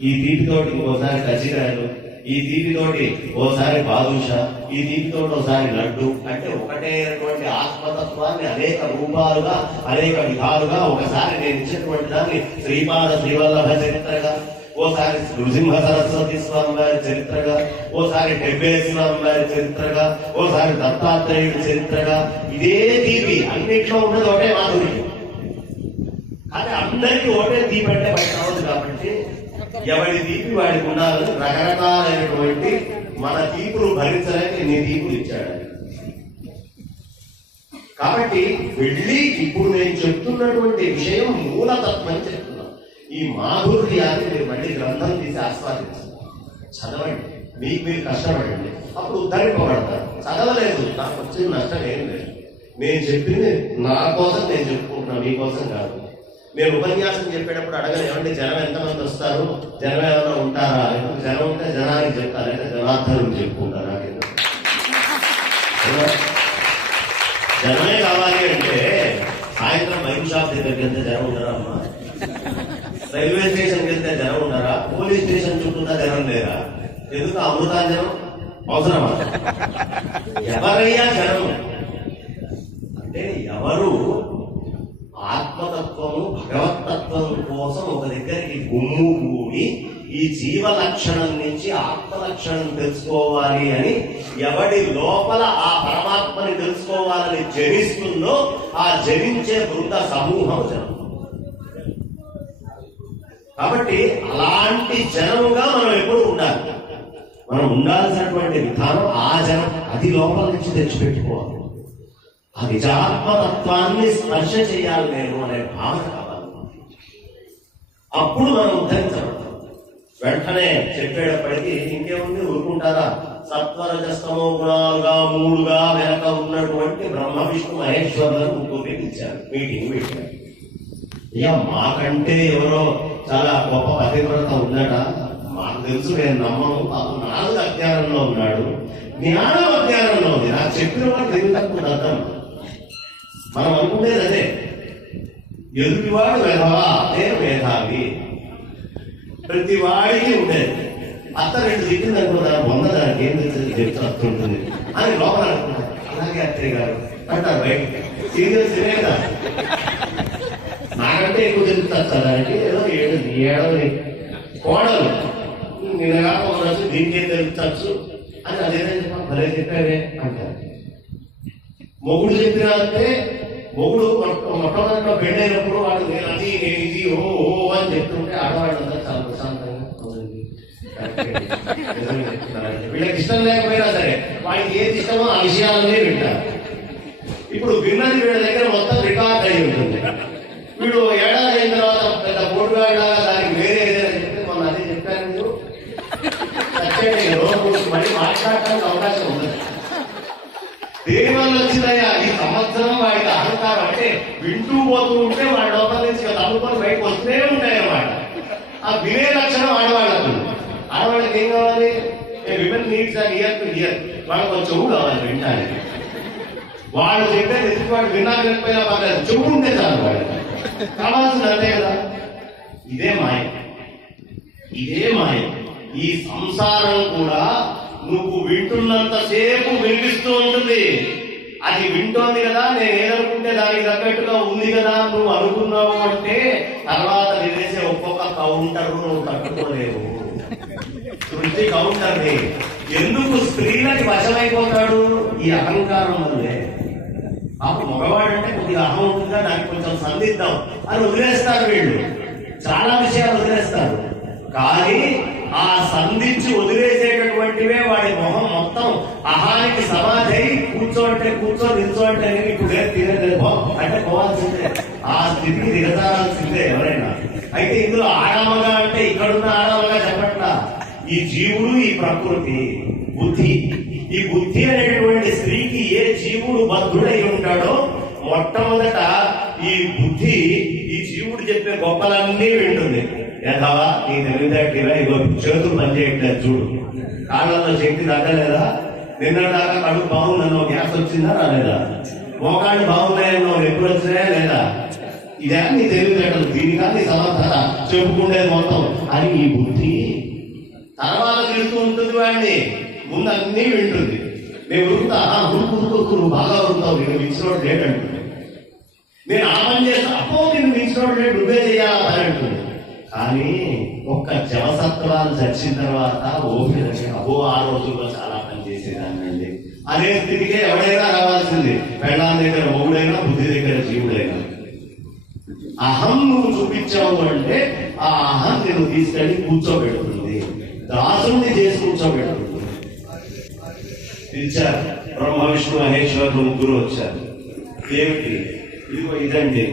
ఈ తీపితోటి ఒకసారి కజ్జికాయలు, ఈ తీపితోటి ఓసారి బాదుషా, ఈ తీపితోటి ఒకసారి లడ్డు, అంటే ఒకటేటువంటి ఆత్మతత్వాన్ని అనేక రూపాలుగా అనేక విధాలుగా, ఒకసారి నేను ఇచ్చినటువంటి దాన్ని శ్రీపాద శ్రీవల్లభ చరిత్రగా, ఓసారి నృసింహ సరస్వతి స్వామి వారి చరిత్రగా, ఓసారి డెబ్బే స్వామి వారి చరిత్రగా, ఓసారి దత్తాత్రేయుడి చరిత్రగా, ఇదే తీపి అన్నిట్లో ఉన్నది ఒకటే మాధుర్యం. కానీ అందరికీ ఒకటే తీపి అంటే బయట అవ్వదు. కాబట్టి ఎవరి తీపి వాడికి ఉండాలని రకరకాలైనటువంటి మన తీపులు భరించలేక నీ తీపులు ఇచ్చాడు. కాబట్టి వెళ్ళి ఇప్పుడు నేను చెప్తున్నటువంటి విషయం మూలతత్వం చెప్తున్నాను. ఈ మాధుర్యాన్ని మీరు మళ్ళీ గ్రంథం తీసి ఆస్వాదించండి, చదవండి, మీకు మీరు కష్టపడండి, అప్పుడు ఉద్ధరింపబడతారు. చదవలేదు, నాకు వచ్చిన నష్టం ఏం లేదు. నేను చెప్పింది నా కోసం నేను చెప్పుకుంటున్నాను, మీకోసం కాదు. నేను ఉపన్యాసం చెప్పేటప్పుడు అడగను, ఏమంటే జనం ఎంతమంది వస్తారు, జనం ఏమైనా ఉంటారా? ఎందుకు జనం ఉంటే జనానికి చెప్తారు, అంటే జనార్దనుడికి చెప్పుకుంటారా? జనమే కావాలి అంటే సాయంత్రం మైక్ షాప్ దగ్గరికి వెళ్తే జనం ఉండరా అమ్మా? రైల్వే స్టేషన్కి వెళ్తే జనం ఉన్నారా? పోలీస్ స్టేషన్ చుట్టూ జనం లేరా? ఎందుకు అమృతాంజనం అవసరమా? ఎవరయ్యా జనం అంటే ఎవరు ఆత్మతత్వము భగవతత్వం కోసం ఒక దగ్గరికి గుమ్ము కూడి ఈ జీవ లక్షణం నుంచి ఆత్మ లక్షణం తెలుసుకోవాలి అని ఎవడి లోపల ఆ పరమాత్మని తెలుసుకోవాలని జనిస్తుందో ఆ జనించే బృంద సమూహం జనం. కాబట్టి అలాంటి జనముగా మనం ఎప్పుడు ఉండాలి. మనం ఉండాల్సినటువంటి విధానం ఆ జనం, అది లోపల నుంచి తెచ్చిపెట్టుకోవాలి. ఆ నిజాత్మతత్వాన్ని స్పర్శ చేయాలి నేను అనే భావన కావాలి. అప్పుడు మనం ఉద్ధరించబడతాం. వెంటనే చెప్పేటప్పటికీ ఇంకేముంది, ఊరుకుంటారా? సత్వరజస్తమో గుణాలుగా మూడుగా వెనక ఉన్నటువంటి బ్రహ్మ విష్ణు మహేశ్వరులను ముగ్గురు ఇచ్చారు, మీటింగ్ పెట్టారు. ఇక మాకంటే ఎవరో చాలా గొప్ప పతివ్రత ఉందట, మాకు తెలుసు, నేను నమ్మను. పాపం నాలుగు అజ్ఞానంలో ఉన్నాడు, జ్ఞానం అజ్ఞానంలో ఉంది. నాకు చెప్పిన వాడు తెలియదు అర్థం. మనం అనుకునేది అదే, ఎదుటివాడు వెధవా, నేను మేధావి. ప్రతి వాడికి ఉండేది. అత్త రెండు దిక్కింది అనుకున్నారు, వంద దానికి ఏం చెప్తూ వస్తుంటుంది అని లోపల అనుకున్నారు. అలాగే అత్తయ్య గారు అంటారు బయటికి. సీరియస్ లేదా, నాకంటే ఎక్కువ తెలుపుతారు సార్ దానికి. ఏదో ఏడవని కోడలు నిన్నగా ఉండొచ్చు, దీనికేం తెలుపుతాచ్చు అని అదేదో చెప్పా, భలే చెప్పావే అంటారు. మొగుడు చెప్పినంటే, మొగుడు మొట్టమొదటిలో పెళ్ళైనప్పుడు వాడు నేను అది నేను ఇది ఓ ఓ అని చెప్తుంటే ఆడవాళ్ళంతా చాలా ప్రశాంతంగా వీళ్ళకి ఇష్టం లేకపోయినా సరే వాడికి ఏది ఇష్టమో ఆ విషయాలనే వింటారు. ఇప్పుడు విన్నది వీళ్ళ దగ్గర మొత్తం రికార్డ్ అయి ఉంటుంది. వీడు ఏడాది అయిన తర్వాత పెద్ద పోటుగాడిలాగా దానికి వేరే ఏదైనా చెప్తే, మొన్న అదే చెప్పాను మీరు రోజు మళ్ళీ మాట్లాడటానికి అవకాశం ఉండదు. దేని వల్ల వచ్చిందయ్యా ఈ సంవత్సరం వాడికి అహంకారం అంటే వింటూ పోతూ ఉంటే వాడి లోపల నుంచి తప్పుకొని బయటకు వస్తూనే ఉంటాయి అన్నమాట. ఆ వినే లక్షణం ఆడవాళ్ళకు. ఆడవాళ్ళకి ఏం కావాలి? Women needs and year to year, వాళ్ళకి ఒక చెవు కావాలి వినడానికి. వాళ్ళు చెప్పే ఎదుటి వాడు విన్నా వినకపోయినా పర్లేదు, చెవు ఉంటే చాలు వాళ్ళు కావాల్సింది అంతే కదా. ఇదే మాయ, ఇదే మాయ. ఈ సంసారం కూడా నువ్వు వింటున్నంత సేపు వినిపిస్తూ ఉంటుంది. అది వింటోంది కదా, నేను ఏదనుకుంటే దానికి తగ్గట్టుగా ఉంది కదా నువ్వు అనుకున్నావు అంటే తర్వాత వినేసే ఒక్కొక్క కౌంటర్ నువ్వు తట్టుకోలేవు. శృతి కౌంటర్ని ఎందుకు స్త్రీలకి వశమైపోతాడు? ఈ అహంకారం వల్లే. అప్పుడు మగవాడంటే కొద్దిగా అహం ఉంటుందా, దానికి కొంచెం సందిద్దాం అని వదిలేస్తారు వీళ్ళు. చాలా విషయాలు వదిలేస్తారు. కానీ ఆ సంధించి వదిలేసేటటువంటివే వాడి మొహం మొత్తం అహానికి సమాధి. కూర్చోంటే కూర్చో, నిల్చోంటే ఇప్పుడు తినలేదు అంటే పోవాల్సిందే. ఆ స్థితికి దిగజారాల్సిందే ఎవరైనా. అయితే ఇందులో ఆడమగా అంటే ఇక్కడున్న ఆడమగా చెప్పట్లా. ఈ జీవుడు, ఈ ప్రకృతి, బుద్ధి. ఈ బుద్ధి అనేటువంటి స్త్రీకి ఏ జీవుడు బద్ధుడై ఉంటాడో మొట్టమొదట ఈ బుద్ధి ఈ జీవుడు చెప్పే గొప్పలన్నీ వింటుంది. ఏదావా నీ తెలివితేటగా ఇగో చేతులు పనిచేయట్లేదు చూడు, కాళ్ళలో శక్తి తగ్గలేదా, నిన్న దాకా కడుపు బాగుందన్నో గ్యాస్ వచ్చిందా రాలేదా, మోకాళ్ళు బాగున్నాయన్నో ఎప్పుడు వచ్చినాయా లేదా, ఇదే నీ తెలివితేటలు, దీనికన్నా నీ సమర్థత చెప్పుకుండేది మొత్తం అని ఈ బుద్ధి తర్వాత తిరుగుతూ ఉంటుంది. వాడిని ముందు అన్నీ వింటుంది. నేను ఉరుకుతా, నువ్వు బాగా ఉరుకుతావు, నేను మించినోడు లేట్ అంటుంది. నేను ఆ పని చేస్తా, అప్పో నేను మించినోడు లేట్, నువ్వే చేయాలని అంటుంది. కానీ ఒక్క జవసత్వాలు చచ్చిన తర్వాత ఓపిక అబ్బో ఆ రోజుల్లో చాలా పని చేసేదానండి అనే స్థితికే ఎవడైనా రావాల్సింది. పెళ్ళాం దగ్గర మొగుడైనా, బుద్ధి దగ్గర జీవుడైనా. అహం నువ్వు చూపించావు అంటే ఆ అహం నేను తీసుకెళ్ళి కూర్చోబెడుతుంది, దాసుని చేసి కూర్చోబెడుతుంది. పిలిచారు బ్రహ్మ విష్ణు మహేశ్వరుడు ముగ్గురు వచ్చారు. ఏమిటి? ఇదిగో ఇదండి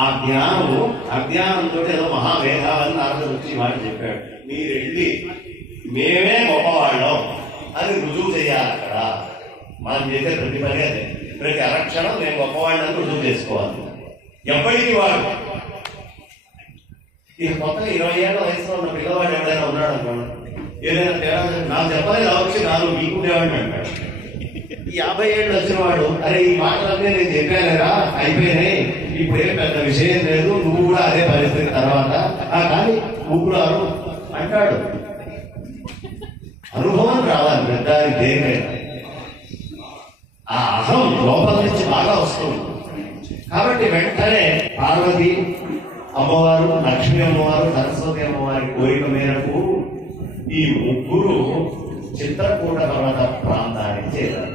ఆ జ్ఞానము. అజ్ఞానంతో ఏదో మహావేదాలని నారదుడు వచ్చి మాట చెప్పాడు. మీరు వెళ్ళి మేమే గొప్పవాళ్ళం అని రుజువు చేయాలి. అక్కడ మనం చేసే ప్రతి పని అదే. ప్రతి అరక్షణం నేను గొప్పవాళ్ళని రుజువు చేసుకోవాలి. ఎప్పటికీ వాడు ఇక కొత్త 20 ఏళ్ళ వయసులో ఉన్న పిల్లవాడు ఎవరైనా ఉన్నాడు అనుకోండి, ఏదైనా తేడా నాకు చెప్పలేదు వచ్చి నాలుగు మీకుండేవాడిని అంటాడు. ఈ 50 ఏళ్ళు వచ్చిన వాడు అరే ఈ మాటలన్నీ నేను చెప్పానేరా, అయిపోయినాయి, ఇప్పుడేం పెద్ద విషయం లేదు, నువ్వు కూడా అదే పరిస్థితి తర్వాత కానీ ముగ్గురు అంటాడు. అనుభవం రావాలి పెద్ద దేనికైనా. ఆ అహం లోపల నుంచి బాగా వస్తుంది. కాబట్టి వెంటనే పార్వతి అమ్మవారు, లక్ష్మీ అమ్మవారు, సరస్వతి అమ్మవారి కోరిక మేరకు ఈ ముగ్గురు చిత్రకూట పర్వత ప్రాంతానికి చేరారు.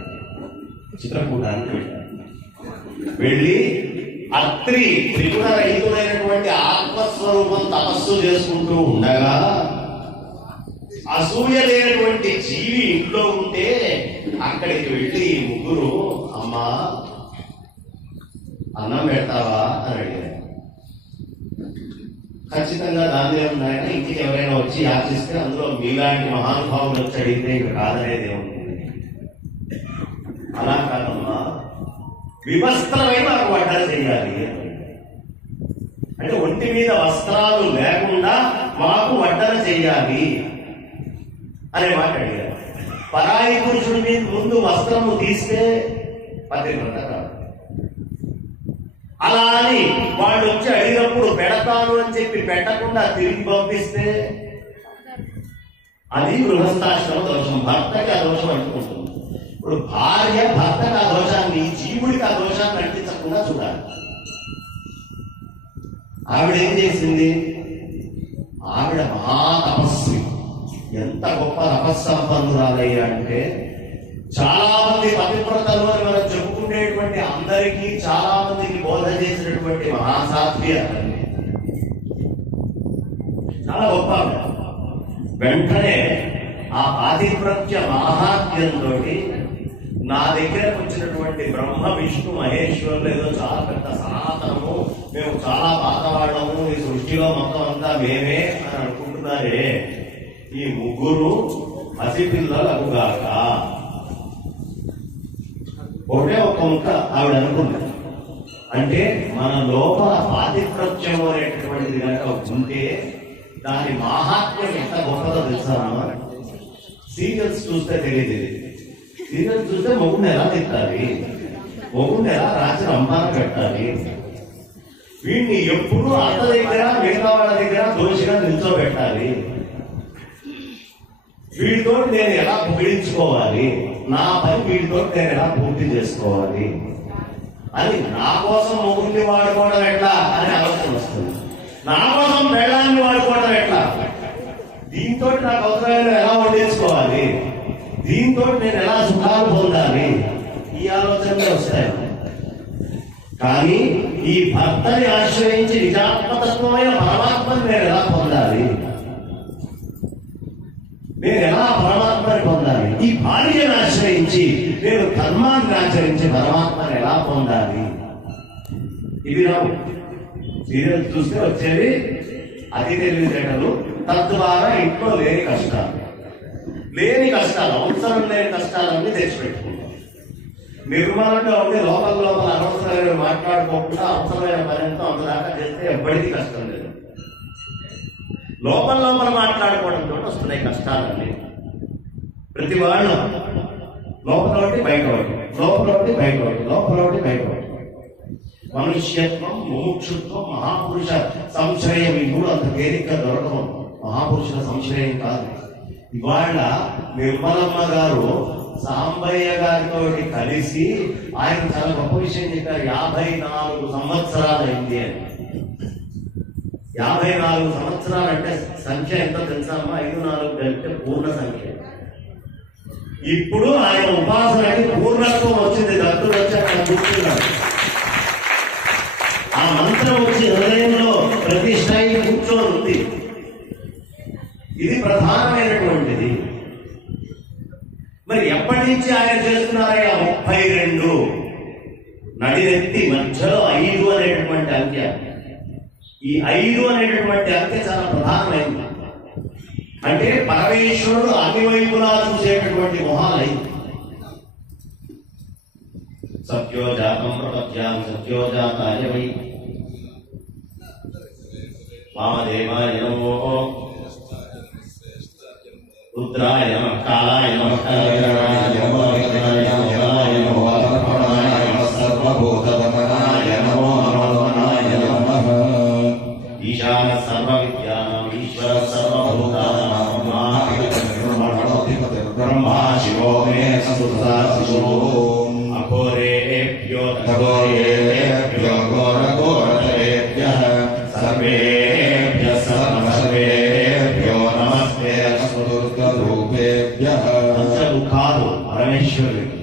చిత్రకూటానికి వెళ్ళారు. వెళ్ళి అత్రి త్రిగుణ రహితుడైనటువంటి ఆత్మస్వరూపం తపస్సు చేసుకుంటూ ఉండగా అసూయ లేనటువంటి జీవి ఇంట్లో ఉంటే అక్కడికి వెళ్ళి ఈ ముగ్గురు అమ్మా అన్నం పెడతావా అని అడిగారు. ఖచ్చితంగా దాని ఉన్నాయని ఇంటికి ఎవరైనా వచ్చి యాచిస్తే అందులో మీలాంటి మహానుభావులు వచ్చి అడిగితే ఇక కాదనేది ఏముంటుంది. అలా కాదమ్మా, వివస్త్రమైన నాకు వడ్డన చేయాలి అంటే ఒంటి మీద వస్త్రాలు లేకుండా మాకు వడ్డన చెయ్యాలి అనే మాట అడిగారు. పరాయి పురుషుడి మీద ముందు వస్త్రము తీస్తే పతివ్రత కాదు. అలా అని వాళ్ళు వచ్చి అడిగినప్పుడు పెడతాను అని చెప్పి పెట్టకుండా తిరిగి పంపిస్తే అది గృహస్థాశ్రమ దోషం, భర్తకి ఆ దోషం అంటుకుంటుంది. ఇప్పుడు భార్య భర్తకు ఆ దోషాన్ని, జీవుడికి ఆ దోషాన్ని అంటించకుండా చూడాలి. ఆవిడ ఏం చేసింది? ఆవిడ మహాతపస్వి. ఎంత గొప్ప తపస్సంపన్నురాలయ్యా అంటే చాలా మంది పతివ్రతలు అని మనం చెప్పుకునేటువంటి అందరికీ చాలా మందికి బోధ చేసినటువంటి మహాసాధ్వి అతన్ని. చాలా గొప్ప. వెంటనే ఆ పాతివ్రత్య మహాత్మ్యంతో నా దగ్గరకు వచ్చినటువంటి బ్రహ్మ విష్ణు మహేశ్వరులు ఏదో చాలా పెద్ద సనాతనము, మేము చాలా పాతవాళ్ళము, ఈ సృష్టిలో మొత్తం అంతా మేమే అని అనుకుంటున్నారే, ఈ ముగ్గురు పసిపిల్లలకుగాక. ఒకటే ఒక్క ముక్క ఆవిడ అనుకుంది. అంటే మన లోపల పాతివ్రత్యం అనేటటువంటిది కనుక ఉంటే దాని మహాత్మ్యం ఎంత గొప్పదో తెలుసా? సీరియల్స్ చూస్తే తెలియదు. సీరియల్స్ చూస్తే మొగుడిని ఎలా తిట్టాలి, మొగుడిని ఎలా రాత్రి అమ్మాన పెట్టాలి, వీడిని ఎప్పుడు అత్త దగ్గర మిగతా వాళ్ళ దగ్గర దోషిగా నిల్చోబెట్టాలి, వీడితో నేను ఎలా పొగిడించుకోవాలి, నా పని వీడితో నేను ఎలా పూర్తి చేసుకోవాలి అని నా కోసం మొగుడిని వాడుకోవడం ఎట్లా అని ఆలోచన వస్తుంది. నా కోసం పెళ్ళాన్ని వాడుకోవడం ఎట్లా, దీంతో నాకు అవసరమైన ఎలా వడ్డించుకోవాలి, దీంతో నేను ఎలా సుఖాలు పొందాలి, ఈ ఆలోచనలే వస్తాయి. కానీ ఈ భర్తని ఆశ్రయించి నిజాత్మతత్వమైన పరమాత్మని నేను ఎలా పొందాలి, నేను ఎలా పరమాత్మని పొందాలి, ఈ భార్యను ఆశ్రయించి నేను ధర్మాన్ని ఆచరించి పరమాత్మని ఎలా పొందాలి, ఇవి రావు. సీరియల్ చూస్తే వచ్చేది అతి తెలివితేటలు, తద్వారా ఇంట్లో లేని కష్టాలు అవసరం లేని కష్టాలన్నీ తెచ్చిపెట్టుకుంటాం. నిర్మలంగా ఉండి లోపల అనవసరమైన మాట్లాడుకోకుండా అవసరమైన పనితో అంతదాకా చేస్తే ఎవ్వడికి కష్టం లేదు. లోపల మాట్లాడుకోవడంతో వస్తున్నాయి కష్టాలన్నీ. ప్రతి వాళ్ళు లోపల ఒకటి బయట ఒకటి, లోపల ఒకటి బయట ఒకటి, లోపల ఒకటి బయట ఒకటి. మనుష్యత్వం, ముముక్షుత్వం, మహాపురుష సంశ్రయం, ఈ మూడు అంత తేలిగ్గా దొరకవు. మహాపురుషుల సంశ్రయం కాదు. ఇవాళ నిర్మలమ్మ గారు సాంబయ్య గారితో కలిసి ఆయన చాలా గొప్ప విషయం చెప్పారు. 54 సంవత్సరాలు అయింది అని. 54 సంవత్సరాలు అంటే సంఖ్య ఎంత తెలుసామా? 5-4 అంటే పూర్ణ సంఖ్య. ఇప్పుడు ఆయన ఉపాసనకి పూర్ణత్వం వచ్చింది. దత్తుడు వచ్చి అక్కడ కూర్చున్నాడు. ఆ మంత్రం వచ్చి హృదయంలో ప్రతిష్ఠాయి కూర్చొని ఉంది. ఇది ప్రధానమైనటువంటిది. మరి ఎప్పటి నుంచి ఆయన చేస్తున్నారయ్యా? 32 నడినెత్తి మధ్యలో 5 అనేటటువంటి అంకె. ఈ 5 అనేటటువంటి అంకె చాలా ప్రధానమైనది. అంటే పరమేశ్వరుడు అన్ని వైపులా చూసేటటువంటి మొహాలు. సత్యోజాతం ప్రపద్యాం సత్యోజాతాయ వై వామదేవాయ నమో రుద్రాయ నమః కాలాయ నమః కలయనాయ నమః సర్వభూతవమనాయ నమో నమః ఈశాన సర్వ విద్యానాం ఈశ్వర సర్వభూతానాం బ్రహ్మా శివో మే సుసాశిషో అఘోరేభ్యో ఘోరేభ్యో ఘోరఘోరతరేభ్యః సర్వేభ్యః సర్వేభ్యో నమస్తే రూపేభ్యః. పంచముఖాలు పరమేశ్వరుడికి.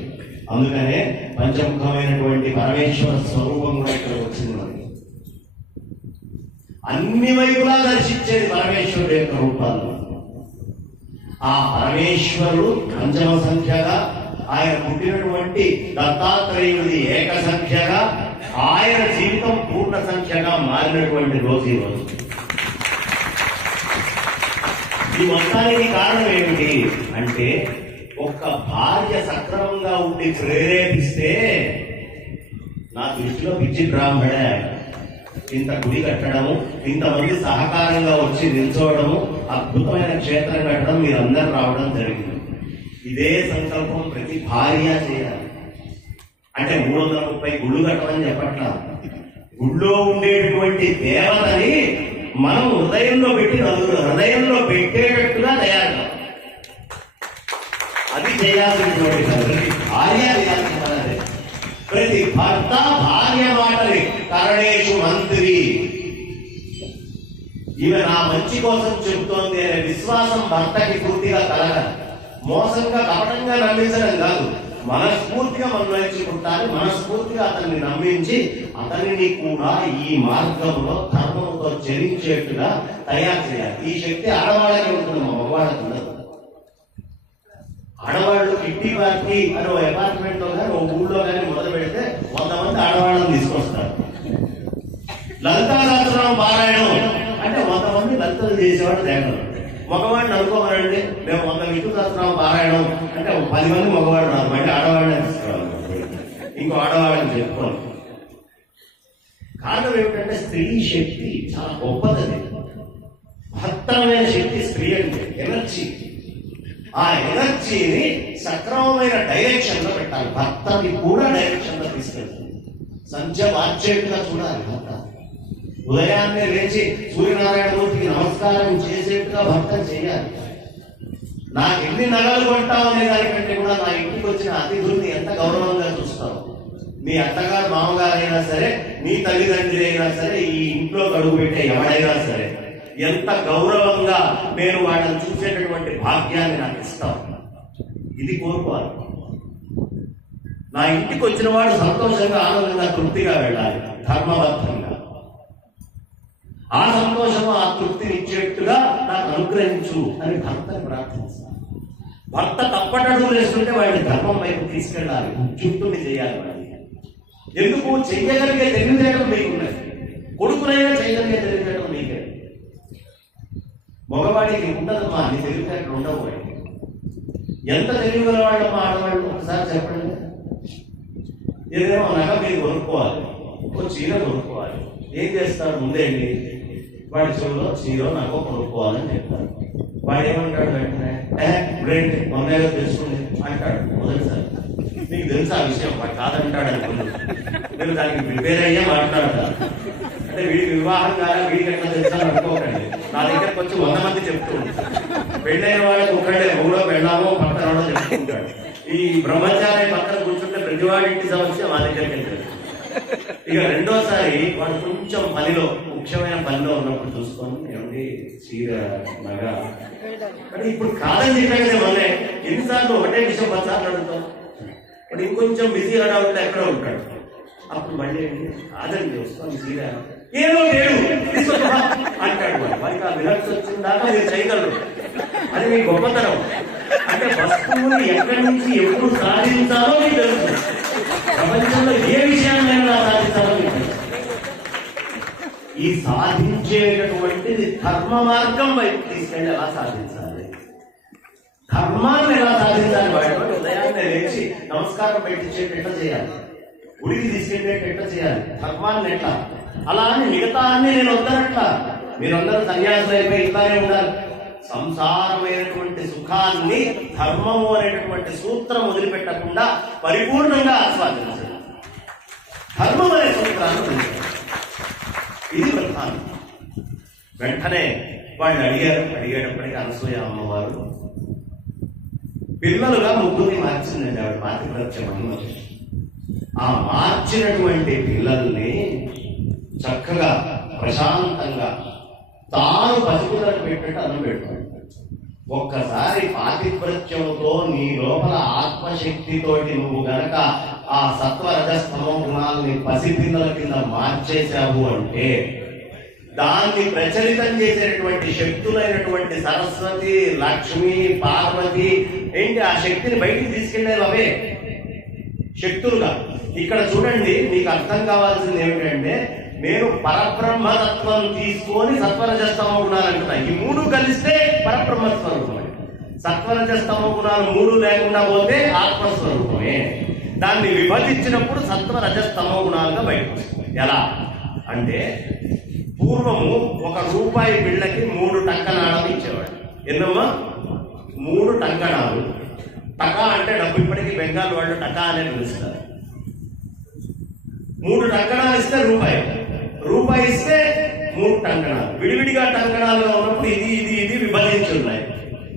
అందుకనే పంచముఖమైనటువంటి పరమేశ్వర స్వరూపం కూడా ఇక్కడ వచ్చింది. అన్ని వైపులా దర్శించేది పరమేశ్వరుడు యొక్క రూపాలు. ఆ పరమేశ్వరుడు పంచమ సంఖ్యగా, ఆయన పుట్టినటువంటి దత్తాత్రేయుడి ఏక సంఖ్యగా, ఆయన జీవితం పూర్ణ సంఖ్యగా మారినటువంటి రోజు ఈ రోజు. ఈ మొత్తానికి కారణం ఏమిటి అంటే, ఒక్క భార్య సక్రమంగా ఉండి ప్రేరేపిస్తే, నా దృష్టిలో పిచ్చి బ్రాహ్మడే ఆయన. ఇంత గుడి కట్టడము, ఇంతమంది సహకారంగా వచ్చి నిల్చోవడము, అద్భుతమైన క్షేత్రం కట్టడం, మీరందరూ రావడం జరిగింది. ఇదే సంకల్పం ప్రతి భార్య చేయాలి. అంటే 330 గుళ్ళు కట్టమని చెప్పట్లా. గుళ్ళో ఉండేటువంటి దేవతని మనం హృదయంలో పెట్టి నలుగురు హృదయంలో పెట్టేటట్టుగా తయారు. అది చేయాల్సినటువంటి ప్రతి భార్య చేయాల్సిన పని. ప్రతి భర్త భార్య మాటని కరణేషు మంత్రి, ఈమె నా మంచి కోసం చెబుతోంది అనే విశ్వాసం భర్తకి పూర్తిగా కలగాలి. మోసంగా కపటంగా నమ్మించడం కాదు, మనస్ఫూర్తిగా మనసుకుంటాను, మనస్ఫూర్తిగా అతన్ని నమ్మించి అతనిని కూడా ఈ మార్గంలో ధర్మంతో చెల్లించేట్టుగా తయారు చేయాలి. ఈ శక్తి ఆడవాళ్ళకి ఉంటుంది, మగవాళ్ళకి ఉండదు. ఆడవాళ్ళు కిట్టి పార్టీ అని ఒక అపార్ట్మెంట్ లో కానీ ఒక ఊళ్ళో కానీ మొదలు పెడితే 100 మంది ఆడవాళ్ళని తీసుకొస్తారు. లలితా సహస్రనామ పారాయణం అంటే 100 మంది లలితలు చేసేవాడు దేవతలు. మగవాడిని అనుకోమనండి, మేము 100 విష్ణు సహస్రనామ పారాయణం అంటే 10 మంది మగవాడు రాదు, అంటే ఆడవాళ్ళని తీసుకురావాలి. ఇంకో ఆడవాళ్ళని చెప్పుకోవాలి. కారణం ఏమిటంటే, స్త్రీ శక్తి చాలా గొప్పది. మహత్తరమైన శక్తి స్త్రీ అంటే ఎనర్జీ. ఆ ఎనర్జీని సక్రమమైన డైరెక్షన్ లో పెట్టాలి. భర్తని కూడా డైరెక్షన్ లో తీసుకెళ్తుంది. సంధ్య మార్చేట్టుగా చూడాలి. భర్త ఉదయాన్నే లేచి సూర్యనారాయణమూర్తికి నమస్కారం చేసేట్టుగా భర్త చేయాలి. నాకు ఎన్ని నగలు కొంటావు అనే దానికంటే కూడా నా ఇంటికి వచ్చిన అతిథుల్ని ఎంత గౌరవంగా చూస్తావు. మీ అత్తగారు మామగారు అయినా సరే, మీ తల్లిదండ్రులు అయినా సరే, ఈ ఇంట్లో అడుగు పెట్టే ఎవడైనా సరే, ఎంత గౌరవంగా నేను వాళ్ళని చూసేటటువంటి భాగ్యాన్ని నాకు ఇస్తాను. ఇది కోరుకోవాలి. నా ఇంటికి వచ్చిన వాడు సంతోషంగా, ఆనందంగా, తృప్తిగా వెళ్ళాలి, ధర్మబద్ధంగా. ఆ సంతోషము, ఆ తృప్తిని ఇచ్చేట్టుగా నాకు అనుగ్రహించు అని భర్తని ప్రార్థిస్తాను. భర్త తప్పటడుగులు వేస్తుంటే వాడిని ధర్మం వైపు తీసుకెళ్ళాలి, చుట్టూని చేయాలి. వాడిని ఎందుకు చెయ్యగలిగే తెలివితేటలు మీకున్నాయి. కొడుకునైనా చేయగలిగే తెలివితేటలు మీకే. మగవాడికి ఉండదమ్మా, అన్ని తెలివితేటలు ఉండవు. ఎంత తెలివిగల వాళ్ళమ్మా ఆడవాళ్ళు ఒకసారి చెప్పండి. ఏదైనా నగ మీరు కొనుక్కోవాలి, ఒక చీర కొనుక్కోవాలి. ఏం చేస్తాడు? ముందేంటి వాడి చెవులో చీర నగ కొనుక్కోవాలని చెప్తాడు. వాడు ఏమంటాడు? వెంటనే ఇప్పుడేంటి మమ్మీగా తెలుసుకుంది అంటాడు మొదటిసారి. మీకు తెలుసు ఆ విషయం? వాడు కాదంటాడు అనుకున్నాడు. మీరు దానికి ప్రిపేర్ అయ్యే మాట్లాడతారు. అంటే వీడికి వివాహం కాదా, వీడికి ఎట్లా తెలుసా అనుకోకండి. నా దగ్గర కొంచెం 100 మంది చెప్తూ ఉంటారు. పెళ్ళైన వాళ్ళకి ఒకడే ఊళ్ళో వెళ్ళామో పక్కన చెప్తుంటాడు. ఈ బ్రహ్మచారి పక్కన కూర్చుంటే ప్రతివాడి ఇంటి సమస్య మా దగ్గరికి వెళ్తాడు. ఇక రెండోసారి వాడు కొంచెం పనిలో, ముఖ్యమైన పనిలో ఉన్నప్పుడు చూసుకొని, ఏమండి చీర నగ అంటే ఇప్పుడు కాదని చెప్పాక మళ్ళీ ఎన్నిసార్లు ఒకటే విషయం 10 సార్లు అడుగుతాం. ఇప్పుడు ఇంకొంచెం బిజీ అడవుంటే ఎక్కడ ఉంటాడు. అప్పుడు మళ్ళీ కాదండి వస్తాను చీర ఏదో లేడు అంటాడు. వారికి ఆ విరక్తి వచ్చిన దాకా మీరు చేయగలరు. అది మీ గొప్పతనం. అంటే వస్తువుని ఎక్కడి నుంచి ఎప్పుడు సాధించాలో మీకు తెలుసు. ప్రపంచంలో ఏ విషయాన్నైనా సాధించాలో మీకు తెలుసు. ఈ సాధించేటటువంటిది ధర్మ మార్గం వైపు తీసుకెళ్ళి ఎలా సాధించాలి, ధర్మాన్ని ఎలా సాధించాలి. వాటి ఉదయాన్నే లేచి నమస్కారం పెట్టించేట ఎట్లా చేయాలి, గుడికి తీసుకెళ్ళేట ఎట్లా చేయాలి, ధర్మాన్ని ఎట్లా, అలా అని మిగతా అన్ని నేను వద్దనట్లా. మీరందరూ సన్యాసులు అయిపోయి ఇట్లానే ఉండాలి. సంసారమైనటువంటి సుఖాన్ని ధర్మము అనేటటువంటి సూత్రం వదిలిపెట్టకుండా పరిపూర్ణంగా ఆస్వాదించాలి. ధర్మం అనే సూత్రాన్ని ఇది ప్రధానం. వెంటనే వాళ్ళు అడిగేటప్పటికీ అనసూయ అమ్మవారు పిల్లలుగా ముగ్గురిని మార్చిందండి. ఆవిడ పాతివ్రత్యం. ఆ మార్చినటువంటి పిల్లల్ని చక్కగా ప్రశాంతంగా తాను పసిపిల్లలకు పెట్టినట్టు అన్నం పెట్టుకోండి. ఒక్కసారి పాతివ్రత్యంతో నీ లోపల ఆత్మశక్తితోటి నువ్వు గనక ఆ సత్వరజస్తమో గుణాలని పసిపిల్లల కింద మార్చేశావు అంటే దాన్ని ప్రచలితం చేసేటటువంటి శక్తులైనటువంటి సరస్వతి, లక్ష్మి, పార్వతి ఏంటి ఆ శక్తిని బయటికి తీసుకెళ్లేవి అవే శక్తులుగా. ఇక్కడ చూడండి, మీకు అర్థం కావాల్సింది ఏమిటంటే, నేను పరబ్రహ్మతత్వం తీసుకొని సత్వరజస్తమో గుణాలు అంటున్నా. ఈ మూడు కలిస్తే పరబ్రహ్మస్వరూపమే. సత్వరజస్తమో గుణాలు మూడు లేకుండా పోతే ఆత్మస్వరూపమే. దాన్ని విభజించినప్పుడు సత్వరజస్తమో గుణాలుగా బయటకు వస్తుంది. ఎలా అంటే, పూర్వము ఒక రూపాయి బిళ్ళకి 3 టంకనాళాలు ఇచ్చేవాడు. ఎన్నమ్మా? 3 టంకణాలు. టకా అంటే డబ్బు. ఇప్పటికీ బెంగాల్ వాళ్ళు టకా అనే పిలుస్తారు. 3 టంకణాలు ఇస్తే రూపాయి ఇస్తే 3 టంకణాలు. విడివిడిగా టంకణాలుగా ఉన్నప్పుడు ఇది విభజించి ఉన్నాయి.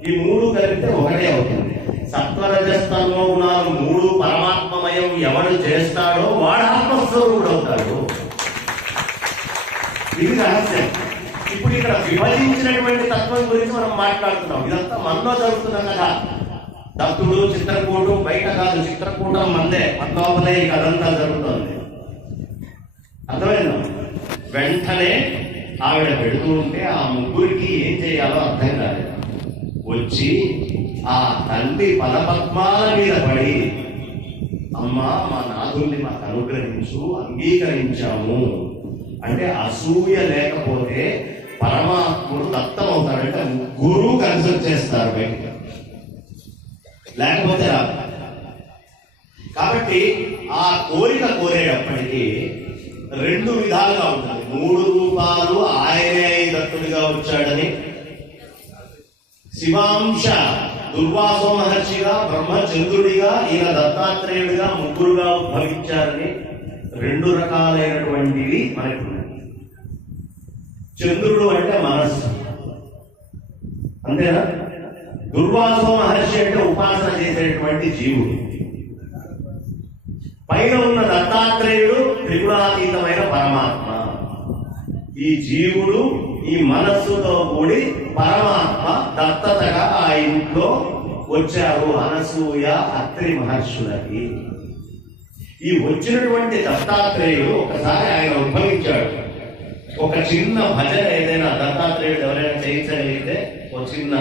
ఈ 3 కలిపితే ఒకటే అవుతుంది. సత్వరజస్తమో గుణాలు 3 పరమాత్మమయం ఎవడు చేస్తాడో వాడు ఆత్మస్వరూపుడు అవుతాడు. ఇది రహస్యం. ఇప్పుడు ఇక్కడ విభజించినటువంటి తత్వం గురించి మనం మాట్లాడుతున్నాం. ఇదంతా మనలో జరుగుతున్న కదా. దత్తుడు, చిత్రకూటం బయట కాదు, చిత్రకూటం మందే, పద్మావలే ఈ కథంతా జరుగుతుంది. అర్థమైందా? వెంటనే ఆవిడ పెడుతూ ఉంటే ఆ ముగ్గురికి ఏం చేయాలో అర్థం కాలేదు. వచ్చి ఆ తండ్రి పదపద్మాల మీద పడి, అమ్మా మా నాథుల్ని మాకు అనుగ్రహించు, అంగీకరించాము అంటే, అసూయ లేకపోతే పరమాత్ముడు దత్తం అవుతాడంటే ముగ్గురు కలిసి వచ్చేస్తారు బయటికి, లేకపోతే రాదు. కాబట్టి ఆ కోరిక కోరేటప్పటికీ 2 విధాలుగా ఉంటుంది. 3 రూపాలు ఆయనే దత్తుడిగా వచ్చాడని, శివాంశ దుర్వాసో మహర్షిగా, బ్రహ్మచంద్రుడిగా, ఈయన దత్తాత్రేయుడిగా ముగ్గురుగా ఉద్భవించారని 2 రకాలైనటువంటివి మనకు ఉన్నాయి. చంద్రుడు అంటే మనస్సు, అంతేనా? దుర్వాసో మహర్షి అంటే ఉపాసన చేసేటువంటి జీవుడు. పైన ఉన్న దత్తాత్రేయుడు త్రిగుణాతీతమైన పరమాత్మ. ఈ జీవుడు ఈ మనస్సుతో కూడి పరమాత్మ దత్తతగా ఆ ఇంట్లో వచ్చారు అనసూయ, అత్రి మహర్షులకి. ఈ వచ్చినటువంటి దత్తాత్రేయుడు ఒకసారి ఆయన ఉద్భవించాడు. ఒక చిన్న భజన ఏదైనా దత్తాత్రేయుడు ఎవరైనా చేయించగలిగితే ఒక చిన్న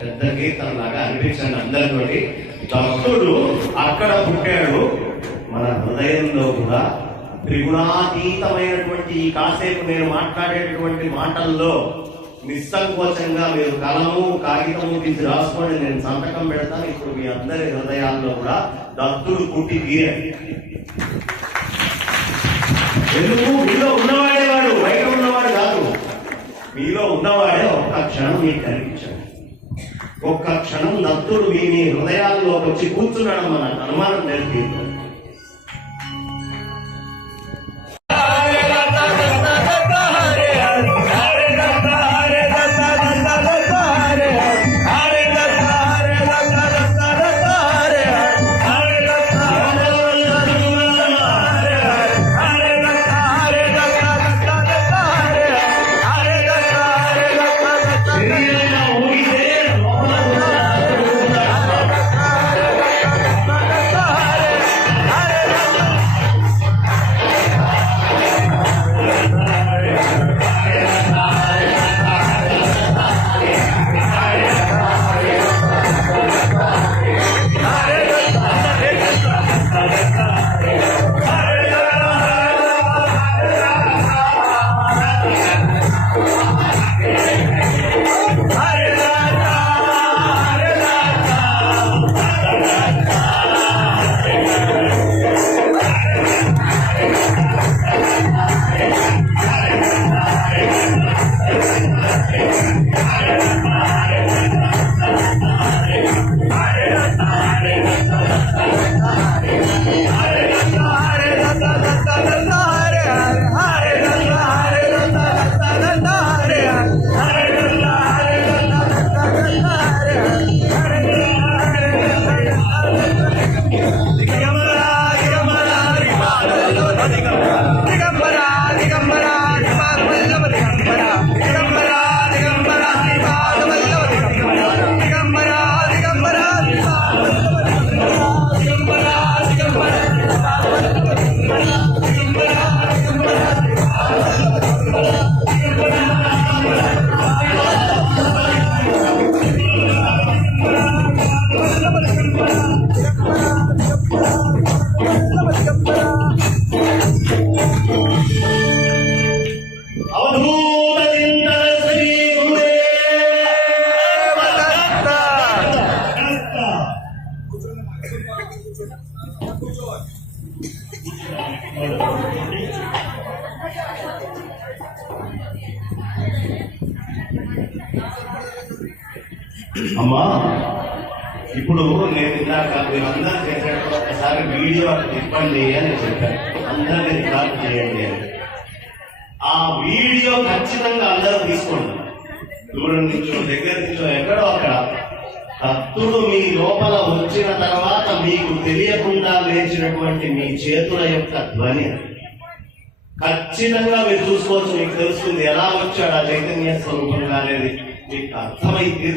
పెద్ద కీర్తన లాగా అనిపించండి అందరితోటి. దత్తుడు అక్కడ పుట్టాడు, మన హృదయంలో కూడా త్రిగుణాతీతమైనటువంటి ఈ కాసేపు నేను మాట్లాడేటువంటి మాటల్లో నిస్సంకోచంగా మీరు కలము కాగితము తీసి రాసుకోండి, నేను సంతకం పెడతాను. ఇప్పుడు మీ అందరి హృదయాల్లో కూడా దత్తుడు పుట్టి తీరాడు. ఎందుకు? మీలో ఉన్నవాడే వాడు, బయట ఉన్నవాడు కాదు. మీలో ఉన్నవాడే ఒక్క క్షణం మీకు కనిపించాడు. ఒక్క క్షణం దత్తుడు మీ హృదయాల్లోకి వచ్చి కూర్చున్నాడు. మన అనుమానం నేర్పింది. అమ్మా ఇప్పుడు నేను ఇందాక మీరందరూ చేసేటప్పుడు ఒకసారి వీడియో అక్కడ తిప్పండి అని చెప్పాను, అందరినీ రికార్డు చేయండి అని. ఆ వీడియో ఖచ్చితంగా అందరూ తీసుకోండి, దూరం నుంచో దగ్గర నుంచో ఎక్కడో అక్కడ. భక్తుడు మీ లోపల వచ్చిన తర్వాత మీకు తెలియకుండా లేచినటువంటి మీ చేతుల యొక్క ధ్వని ఖచ్చితంగా మీరు చూసుకోవచ్చు. మీకు తెలుస్తుంది ఎలా వచ్చాడు ఆ చైతన్య స్వరూపంగా అనేది మీకు అర్థమైంది.